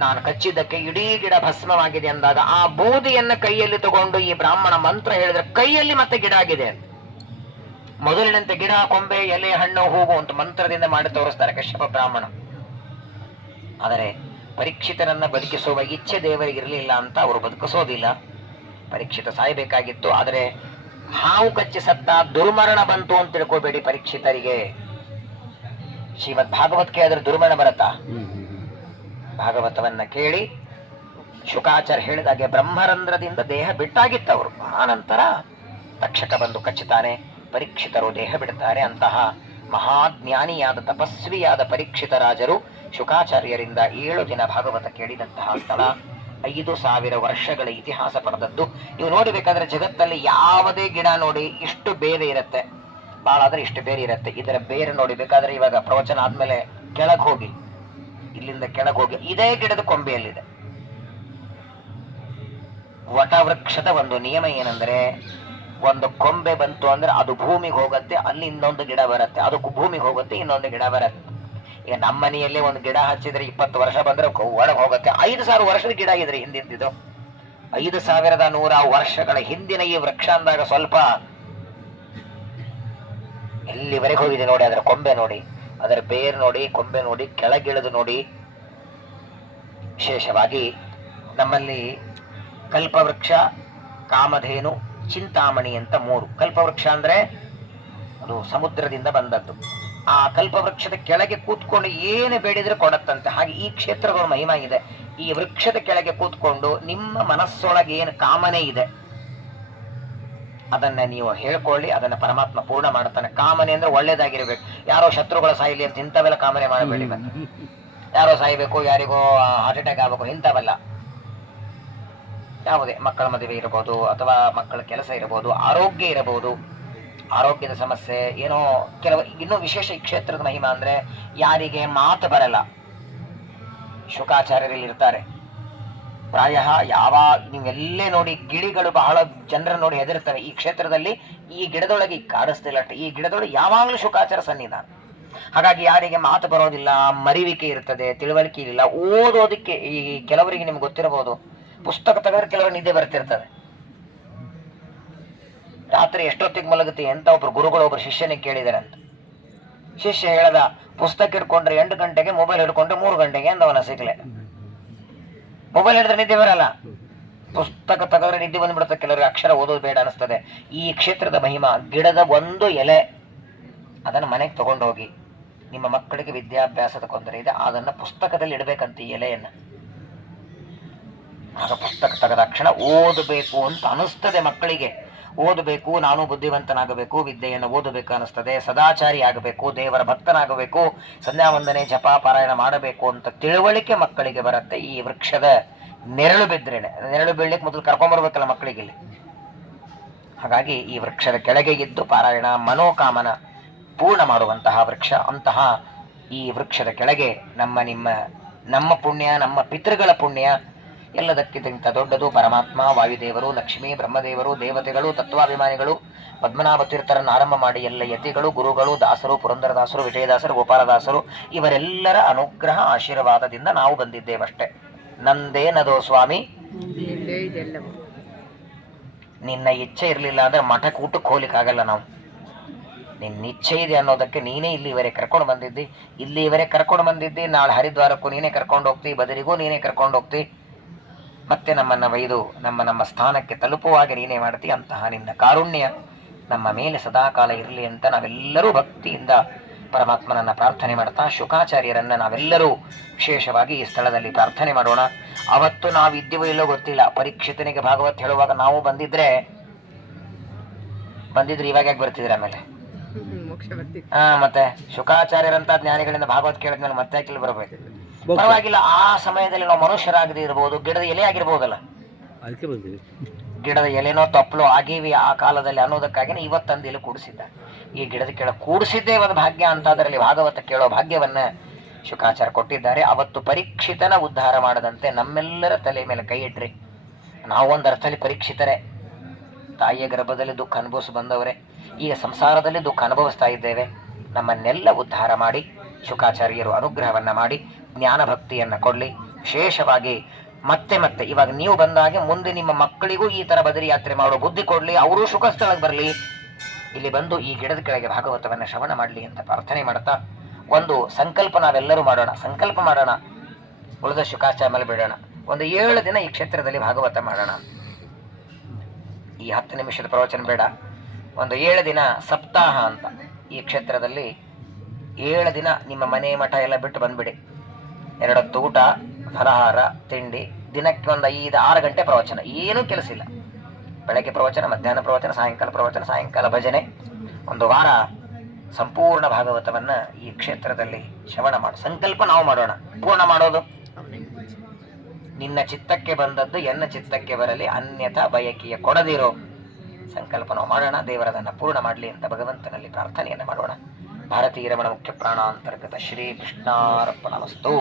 ನಾನು ಕಚ್ಚಿದ್ದಕ್ಕೆ ಇಡೀ ಗಿಡ ಭಸ್ಮವಾಗಿದೆ ಅಂದಾಗ ಆ ಬೂದಿಯನ್ನ ಕೈಯಲ್ಲಿ ತಗೊಂಡು ಈ ಬ್ರಾಹ್ಮಣ ಮಂತ್ರ ಹೇಳಿದ್ರೆ ಕೈಯಲ್ಲಿ ಮತ್ತೆ ಗಿಡ ಆಗಿದೆ. ಮೊದಲಿನಂತೆ ಗಿಡ, ಕೊಂಬೆ, ಎಲೆ, ಹಣ್ಣು, ಹೂವು ಅಂತ ಮಂತ್ರದಿಂದ ಮಾಡಿ ತೋರಿಸ್ತಾರೆ ಕಶ್ಯಪ ಬ್ರಾಹ್ಮಣ. ಆದರೆ ಪರೀಕ್ಷಿತರನ್ನ ಬದುಕಿಸುವ ಇಚ್ಛೆ ದೇವರಿಗೆ ಇರಲಿಲ್ಲ ಅಂತ ಅವರು ಬದುಕಿಸೋದಿಲ್ಲ. ಪರೀಕ್ಷಿತ ಸಾಯಬೇಕಾಗಿತ್ತು, ಆದರೆ ಹಾವು ಕಚ್ಚಿ ಸತ್ತ, ದುರ್ಮರಣ ಬಂತು ಅಂತ ತಿಳ್ಕೋಬೇಡಿ ಪರೀಕ್ಷಿತರಿಗೆ. ಶ್ರೀಮದ್ ಭಾಗವತ್ ಕೇಳಿದ್ರೆ ದುರ್ಮರಣ ಬರತ್ತಾ? ಭಾಗವತವನ್ನ ಕೇಳಿ ಶುಕಾಚಾರ್ಯ ಹೇಳಿದಾಗೆ ಬ್ರಹ್ಮರಂಧ್ರದಿಂದ ದೇಹ ಬಿಟ್ಟಾಗಿತ್ತವರು. ಆ ನಂತರ ತಕ್ಷಕ ಬಂದು ಕಚ್ಚುತ್ತಾನೆ, ಪರೀಕ್ಷಿತರು ದೇಹ ಬಿಡುತ್ತಾರೆ. ಅಂತಹ ಮಹಾಜ್ಞಾನಿಯಾದ ತಪಸ್ವಿಯಾದ ಪರೀಕ್ಷಿತ ರಾಜರು ಶುಕಾಚಾರ್ಯರಿಂದ 7 ದಿನ ಭಾಗವತ ಕೇಳಿದಂತಹ ಸ್ಥಳ 5,000 ವರ್ಷಗಳ ಇತಿಹಾಸ ಪಡೆದದ್ದು. ನೀವು ನೋಡಬೇಕಾದ್ರೆ ಜಗತ್ತಲ್ಲಿ ಯಾವುದೇ ಗಿಡ ನೋಡಿ ಇಷ್ಟು ಬೇರೆ ಇರುತ್ತೆ, ಬಹಳ ಆದ್ರೆ ಇಷ್ಟು ಬೇರೆ ಇರುತ್ತೆ. ಇದರ ಬೇರೆ ನೋಡಿಬೇಕಾದ್ರೆ ಇವಾಗ ಪ್ರವಚನ ಆದ್ಮೇಲೆ ಕೆಳಗೆ ಹೋಗಿ, ಇಲ್ಲಿಂದ ಕೆಳಗೆ ಹೋಗಿ, ಇದೇ ಗಿಡದ ಕೊಂಬೆಯಲ್ಲಿದೆ. ವಟವೃಕ್ಷದ ಒಂದು ನಿಯಮ ಏನಂದ್ರೆ, ಒಂದು ಕೊಂಬೆ ಬಂತು ಅಂದ್ರೆ ಅದು ಭೂಮಿಗೆ ಹೋಗುತ್ತೆ, ಅಲ್ಲಿ ಇನ್ನೊಂದು ಗಿಡ ಬರುತ್ತೆ, ಅದು ಭೂಮಿಗೆ ಹೋಗುತ್ತೆ, ಇನ್ನೊಂದು ಗಿಡ ಬರುತ್ತೆ. ಈಗ ನಮ್ಮ ಮನೆಯಲ್ಲೇ ಒಂದು ಗಿಡ ಹಚ್ಚಿದ್ರೆ 20 ವರ್ಷ ಬಂದ್ರೆ ಒಳಗೆ ಹೋಗುತ್ತೆ. 5,000 ವರ್ಷದ ಗಿಡ ಇದ್ರಿ ಹಿಂದಿಂದಿದ್ದು. 5,100 ವರ್ಷಗಳ ಹಿಂದಿನ ಈ ವೃಕ್ಷ ಅಂದಾಗ ಸ್ವಲ್ಪ ಎಲ್ಲಿವರೆಗೆ ಹೋಗಿದೆ ನೋಡಿ, ಅದರ ಕೊಂಬೆ ನೋಡಿ. ಅದರ ಬೇರು ನೋಡಿ, ಕೊಂಬೆ ನೋಡಿ, ಕೆಳಗಿಳಿದು ನೋಡಿ. ವಿಶೇಷವಾಗಿ ನಮ್ಮಲ್ಲಿ ಕಲ್ಪವೃಕ್ಷ, ಕಾಮಧೇನು, ಚಿಂತಾಮಣಿ ಅಂತ 3. ಕಲ್ಪವೃಕ್ಷ ಅಂದ್ರೆ ಅದು ಸಮುದ್ರದಿಂದ ಬಂದದ್ದು. ಆ ಕಲ್ಪವೃಕ್ಷದ ಕೆಳಗೆ ಕೂತ್ಕೊಂಡು ಏನು ಬೇಡಿದ್ರೆ ಕೊಡತ್ತಂತೆ. ಹಾಗೆ ಈ ಕ್ಷೇತ್ರಗಳ ಮಹಿಮಾ ಇದೆ. ಈ ವೃಕ್ಷದ ಕೆಳಗೆ ಕೂತ್ಕೊಂಡು ನಿಮ್ಮ ಮನಸ್ಸೊಳಗೆ ಏನು ಕಾಮನೆ ಇದೆ ಅದನ್ನ ನೀವು ಹೇಳ್ಕೊಳ್ಳಿ, ಅದನ್ನ ಪರಮಾತ್ಮ ಪೂರ್ಣ ಮಾಡ್ತಾನೆ. ಕಾಮನೆ ಅಂದ್ರೆ ಒಳ್ಳೇದಾಗಿರ್ಬೇಕು. ಯಾರೋ ಶತ್ರುಗಳ ಸಾಯಿಲಿ ಅಂತ ಇಂಥವೆಲ್ಲ ಕಾಮನೆ ಮಾಡಬೇಡಿ. ಯಾರೋ ಸಾಯ್ಬೇಕು, ಯಾರಿಗೋ ಹಾರ್ಟ್ ಅಟ್ಯಾಕ್ ಆಗಬೇಕು, ಇಂಥವಲ್ಲ. ಯಾವುದೇ ಮಕ್ಕಳ ಮದುವೆ ಇರಬಹುದು, ಅಥವಾ ಮಕ್ಕಳ ಕೆಲಸ ಇರಬಹುದು, ಆರೋಗ್ಯ ಇರಬಹುದು, ಆರೋಗ್ಯದ ಸಮಸ್ಯೆ ಏನೋ ಕೆಲವು. ಇನ್ನೂ ವಿಶೇಷ ಈ ಕ್ಷೇತ್ರದ ಮಹಿಮಾ ಅಂದ್ರೆ ಯಾರಿಗೆ ಮಾತು ಬರಲ್ಲ, ಶುಕಾಚಾರ್ಯರಲ್ಲಿ ಇರ್ತಾರೆ. ಪ್ರಾಯ ನೀವೆಲ್ಲೇ ನೋಡಿ ಗಿಳಿಗಳು ಬಹಳ ಜನರ ನೋಡಿ ಹೆದರ್ತಾರೆ. ಈ ಕ್ಷೇತ್ರದಲ್ಲಿ ಈ ಗಿಡದೊಳಗೆ ಕಾಡಿಸ್ತಿಲ್ಲ ಅಷ್ಟೇ, ಈ ಗಿಡದೊಳಗೆ ಯಾವಾಗಲೂ ಶುಕಾಚಾರ ಸನ್ನಿಧಾನ. ಹಾಗಾಗಿ ಯಾರಿಗೆ ಮಾತು ಬರೋದಿಲ್ಲ, ಮರಿವಿಕೆ ಇರ್ತದೆ, ತಿಳುವಳಿಕೆ ಇಲ್ಲ, ಓದೋದಕ್ಕೆ ಈ ಕೆಲವರಿಗೆ ನಿಮ್ಗೆ ಗೊತ್ತಿರಬಹುದು, ಪುಸ್ತಕ ತೆಗೆದ್ರೆ ಕೆಲವರು ನಿದ್ದೆ ಬರ್ತಿರ್ತದೆ. ರಾತ್ರಿ ಎಷ್ಟೊತ್ತಿಗೆ ಮಲಗುತ್ತೆ ಅಂತ ಒಬ್ರು ಗುರುಗಳು ಒಬ್ರು ಶಿಷ್ಯನಿಗೆ ಕೇಳಿದಾರೆ ಅಂತ. ಶಿಷ್ಯ ಹೇಳದ, ಪುಸ್ತಕ ಹಿಡ್ಕೊಂಡ್ರೆ 8 ಗಂಟೆಗೆ, ಮೊಬೈಲ್ ಹಿಡ್ಕೊಂಡ್ರೆ 3 ಗಂಟೆಗೆ ಅಂದವನ ಸಿಗ್ಲೆ. ಮೊಬೈಲ್ ಹಿಡಿದ್ರೆ ನಿದ್ದೆ ಬರಲ್ಲ, ಪುಸ್ತಕ ತೆಗೆದ್ರೆ ನಿದ್ದೆ ಬಂದ್ಬಿಡುತ್ತೆ. ಕೆಲವರಿಗೆ ಅಕ್ಷರ ಓದೋದು ಬೇಡ ಅನಿಸ್ತದೆ. ಈ ಕ್ಷೇತ್ರದ ಮಹಿಮಾ, ಗಿಡದ ಒಂದು ಎಲೆ ಅದನ್ನು ಮನೆಗೆ ತಗೊಂಡೋಗಿ ನಿಮ್ಮ ಮಕ್ಕಳಿಗೆ ವಿದ್ಯಾಭ್ಯಾಸದ ತೊಂದರೆ ಇದೆ, ಅದನ್ನ ಪುಸ್ತಕದಲ್ಲಿ ಇಡಬೇಕಂತ ಈ ಎಲೆಯನ್ನ. ಆಗ ಪುಸ್ತಕ ತೆಗೆದ ತಕ್ಷಣ ಓದಬೇಕು ಅಂತ ಅನಿಸ್ತದೆ ಮಕ್ಕಳಿಗೆ. ಓದಬೇಕು, ನಾನು ಬುದ್ಧಿವಂತನಾಗಬೇಕು, ವಿದ್ಯೆಯನ್ನು ಓದಬೇಕು ಅನಿಸ್ತದೆ, ಸದಾಚಾರಿ ಆಗಬೇಕು, ದೇವರ ಭಕ್ತನಾಗಬೇಕು, ಸಂಧ್ಯಾ ವಂದನೆ ಜಪ ಪಾರಾಯಣ ಮಾಡಬೇಕು ಅಂತ ತಿಳುವಳಿಕೆ ಮಕ್ಕಳಿಗೆ ಬರುತ್ತೆ. ಈ ವೃಕ್ಷದ ನೆರಳು ಬಿದ್ರೇನೆ. ನೆರಳು ಬೀಳ್ಲಿಕ್ಕೆ ಮೊದಲು ಕರ್ಕೊಂಡ್ಬರ್ಬೇಕಲ್ಲ ಮಕ್ಕಳಿಗೆ ಇಲ್ಲಿ. ಹಾಗಾಗಿ ಈ ವೃಕ್ಷದ ಕೆಳಗೆ ಇದ್ದು ಪಾರಾಯಣ ಮನೋಕಾಮನ ಪೂರ್ಣ ಮಾಡುವಂತಹ ವೃಕ್ಷ. ಅಂತಹ ಈ ವೃಕ್ಷದ ಕೆಳಗೆ ನಮ್ಮ ಪುಣ್ಯ, ನಮ್ಮ ಪಿತೃಗಳ ಪುಣ್ಯ ಎಲ್ಲದಕ್ಕಿಂತ ದೊಡ್ಡದು. ಪರಮಾತ್ಮ, ವಾಯುದೇವರು, ಲಕ್ಷ್ಮೀ, ಬ್ರಹ್ಮದೇವರು, ದೇವತೆಗಳು, ತತ್ವಾಭಿಮಾನಿಗಳು, ಪದ್ಮನಾಭ ತೀರ್ಥರನ್ನು ಆರಂಭ ಮಾಡಿ ಎಲ್ಲ ಯತಿಗಳು, ಗುರುಗಳು, ದಾಸರು, ಪುರಂದರದಾಸರು, ವಿಜಯದಾಸರು, ಗೋಪಾಲದಾಸರು ಇವರೆಲ್ಲರ ಅನುಗ್ರಹ ಆಶೀರ್ವಾದದಿಂದ ನಾವು ಬಂದಿದ್ದೇವಷ್ಟೇ. ನಂದೇನದೋ ಸ್ವಾಮಿ, ನಿನ್ನ ಇಚ್ಛೆ ಇರಲಿಲ್ಲ ಅಂದ್ರೆ ಮಠಕ್ಕೆ ಊಟಕ್ಕೆ ಹೋಗ್ಲಿಕ್ಕಾಗಲ್ಲ ನಾವು. ನಿನ್ನ ಇಚ್ಛೆ ಇದೆ ಅನ್ನೋದಕ್ಕೆ ನೀನೇ ಇಲ್ಲಿವರೆಗೆ ಕರ್ಕೊಂಡು ಬಂದಿದ್ದಿ. ಇಲ್ಲಿವರೆಗೆ ಕರ್ಕೊಂಡು ಬಂದಿದ್ದಿ, ನಾಳೆ ಹರಿದ್ವಾರಕ್ಕೂ ನೀನೇ ಕರ್ಕೊಂಡು ಹೋಗ್ತಿ, ಬದರಿಗೂ ನೀನೇ ಕರ್ಕೊಂಡು ಹೋಗ್ತಿ, ಮತ್ತೆ ನಮ್ಮನ್ನು ಒಯ್ದು ನಮ್ಮ ಸ್ಥಾನಕ್ಕೆ ತಲುಪುವಾಗ ನೀನೇ ಮಾಡ್ತಿ. ಅಂತಹ ನಿನ್ನ ಕಾರುಣ್ಯ ನಮ್ಮ ಮೇಲೆ ಸದಾಕಾಲ ಇರಲಿ ಅಂತ ನಾವೆಲ್ಲರೂ ಭಕ್ತಿಯಿಂದ ಪರಮಾತ್ಮನನ್ನ ಪ್ರಾರ್ಥನೆ ಮಾಡ್ತಾ, ಶುಕಾಚಾರ್ಯರನ್ನ ನಾವೆಲ್ಲರೂ ವಿಶೇಷವಾಗಿ ಈ ಸ್ಥಳದಲ್ಲಿ ಪ್ರಾರ್ಥನೆ ಮಾಡೋಣ. ಅವತ್ತು ನಾವಿದ್ದೀವೋ ಇಲ್ಲೋ ಗೊತ್ತಿಲ್ಲ, ಪರೀಕ್ಷಿತನಿಗೆ ಭಾಗವತ್ ಹೇಳುವಾಗ ನಾವು ಬಂದಿದ್ರೆ ಇವಾಗ ಯಾಕೆ ಬರ್ತಿದ್ರೆ ಆಮೇಲೆ ಮತ್ತೆ ಶುಕಾಚಾರ್ಯರಂತ ಜ್ಞಾನಿಗಳಿಂದ ಭಾಗವತ್ ಕೇಳಿದ್ಮೇಲೆ ಮತ್ತೆ ಯಾಕೆ ಬರಬೇಕು? ಪರವಾಗಿಲ್ಲ, ಆ ಸಮಯದಲ್ಲಿ ನಾವು ಮನುಷ್ಯರಾಗದೇ ಇರಬಹುದು, ಗಿಡದ ಎಲೆ ಆಗಿರ್ಬೋದಲ್ಲ, ಗಿಡದ ಎಲೆನೋ ತಪ್ಪಲು ಆಗೀವಿ ಆ ಕಾಲದಲ್ಲಿ ಅನ್ನೋದಕ್ಕಾಗಿನೇ ಇವತ್ತಂದು ಇಲ್ಲಿ ಕೂಡಿಸಿದ್ದ. ಈ ಗಿಡದ ಕೆಳಗೆ ಕೂಡಿಸಿದ್ದೇ ಒಂದು ಭಾಗ್ಯ ಅಂತ ಅದರಲ್ಲಿ ಭಾಗವತ ಕೇಳೋ ಭಾಗ್ಯವನ್ನ ಶುಕಾಚಾರ್ಯ ಕೊಟ್ಟಿದ್ದಾರೆ. ಅವತ್ತು ಪರೀಕ್ಷಿತನ ಉದ್ಧಾರ ಮಾಡದಂತೆ ನಮ್ಮೆಲ್ಲರ ತಲೆ ಮೇಲೆ ಕೈ ಇಟ್ರಿ. ನಾವು ಒಂದು ಅರ್ಥದಲ್ಲಿ ಪರೀಕ್ಷಿತರೇ, ತಾಯಿಯ ಗರ್ಭದಲ್ಲಿ ದುಃಖ ಅನುಭವಿಸಿ ಬಂದವರೇ, ಈಗ ಸಂಸಾರದಲ್ಲಿ ದುಃಖ ಅನುಭವಿಸ್ತಾ ಇದ್ದೇವೆ. ನಮ್ಮನ್ನೆಲ್ಲ ಉದ್ಧಾರ ಮಾಡಿ ಶುಕಾಚಾರ್ಯರು ಅನುಗ್ರಹವನ್ನ ಮಾಡಿ ಜ್ಞಾನ ಭಕ್ತಿಯನ್ನ ಕೊಡ್ಲಿ. ವಿಶೇಷವಾಗಿ ಮತ್ತೆ ಇವಾಗ ನೀವು ಬಂದಾಗೆ ಮುಂದೆ ನಿಮ್ಮ ಮಕ್ಕಳಿಗೂ ಈ ತರ ಬದರಿ ಯಾತ್ರೆ ಮಾಡೋ ಬುದ್ಧಿ ಕೊಡ್ಲಿ, ಅವರು ಶುಕ ಸ್ಥಳಕ್ಕೆ ಬರಲಿ, ಇಲ್ಲಿ ಬಂದು ಈ ಗಿಡದ ಕೆಳಗೆ ಭಾಗವತವನ್ನ ಶ್ರವಣ ಮಾಡಲಿ ಅಂತ ಪ್ರಾರ್ಥನೆ ಮಾಡ್ತಾ ಒಂದು ಸಂಕಲ್ಪ ನಾವೆಲ್ಲರೂ ಮಾಡೋಣ. ಸಂಕಲ್ಪ ಮಾಡೋಣ, ಉಳಿದ ಶುಕಾಚಾರ್ಯ ಮೇಲೆ ಬಿಡೋಣ. ಒಂದು 7 ದಿನ ಈ ಕ್ಷೇತ್ರದಲ್ಲಿ ಭಾಗವತ ಮಾಡೋಣ. ಈ 10 ನಿಮಿಷದ ಪ್ರವಚನ ಬೇಡ, ಒಂದು 7 ದಿನ ಸಪ್ತಾಹ ಅಂತ ಈ ಕ್ಷೇತ್ರದಲ್ಲಿ 7 ದಿನ ನಿಮ್ಮ ಮನೆ ಮಠ ಎಲ್ಲ ಬಿಟ್ಟು ಬಂದ್ಬಿಡಿ. 2 ಹೊತ್ತು ಊಟ, ಫಲಹಾರ, ತಿಂಡಿ, ದಿನಕ್ಕೆ ಒಂದು 5-6 ಗಂಟೆ ಪ್ರವಚನ, ಏನೂ ಕೆಲಸ ಇಲ್ಲ. ಬೆಳಗ್ಗೆ ಪ್ರವಚನ, ಮಧ್ಯಾಹ್ನ ಪ್ರವಚನ, ಸಾಯಂಕಾಲ ಪ್ರವಚನ, ಸಾಯಂಕಾಲ ಭಜನೆ. ಒಂದು ವಾರ ಸಂಪೂರ್ಣ ಭಾಗವತವನ್ನ ಈ ಕ್ಷೇತ್ರದಲ್ಲಿ ಶ್ರವಣ ಮಾಡಿ ಸಂಕಲ್ಪ ನಾವು ಮಾಡೋಣ. ಪೂರ್ಣ ಮಾಡೋದು ನಿನ್ನ ಚಿತ್ತಕ್ಕೆ ಬಂದದ್ದು ಎನ್ನ ಚಿತ್ತಕ್ಕೆ ಬರಲಿ, ಅನ್ಯಥಾ ಬಯಕೆಯ ಕೊಡದಿರೋ ಸಂಕಲ್ಪ ನಾವು ಮಾಡೋಣ. ದೇವರದನ್ನು ಪೂರ್ಣ ಮಾಡಲಿ ಅಂತ ಭಗವಂತನಲ್ಲಿ ಪ್ರಾರ್ಥನೆಯನ್ನು ಮಾಡೋಣ. ಭಾರತೀಯ ರಮಣ ಮುಖ್ಯ ಪ್ರಾಣಾಂತರ್ಗತ ಶ್ರೀ ಕೃಷ್ಣಾರ್ಪಣಮಸ್ತು.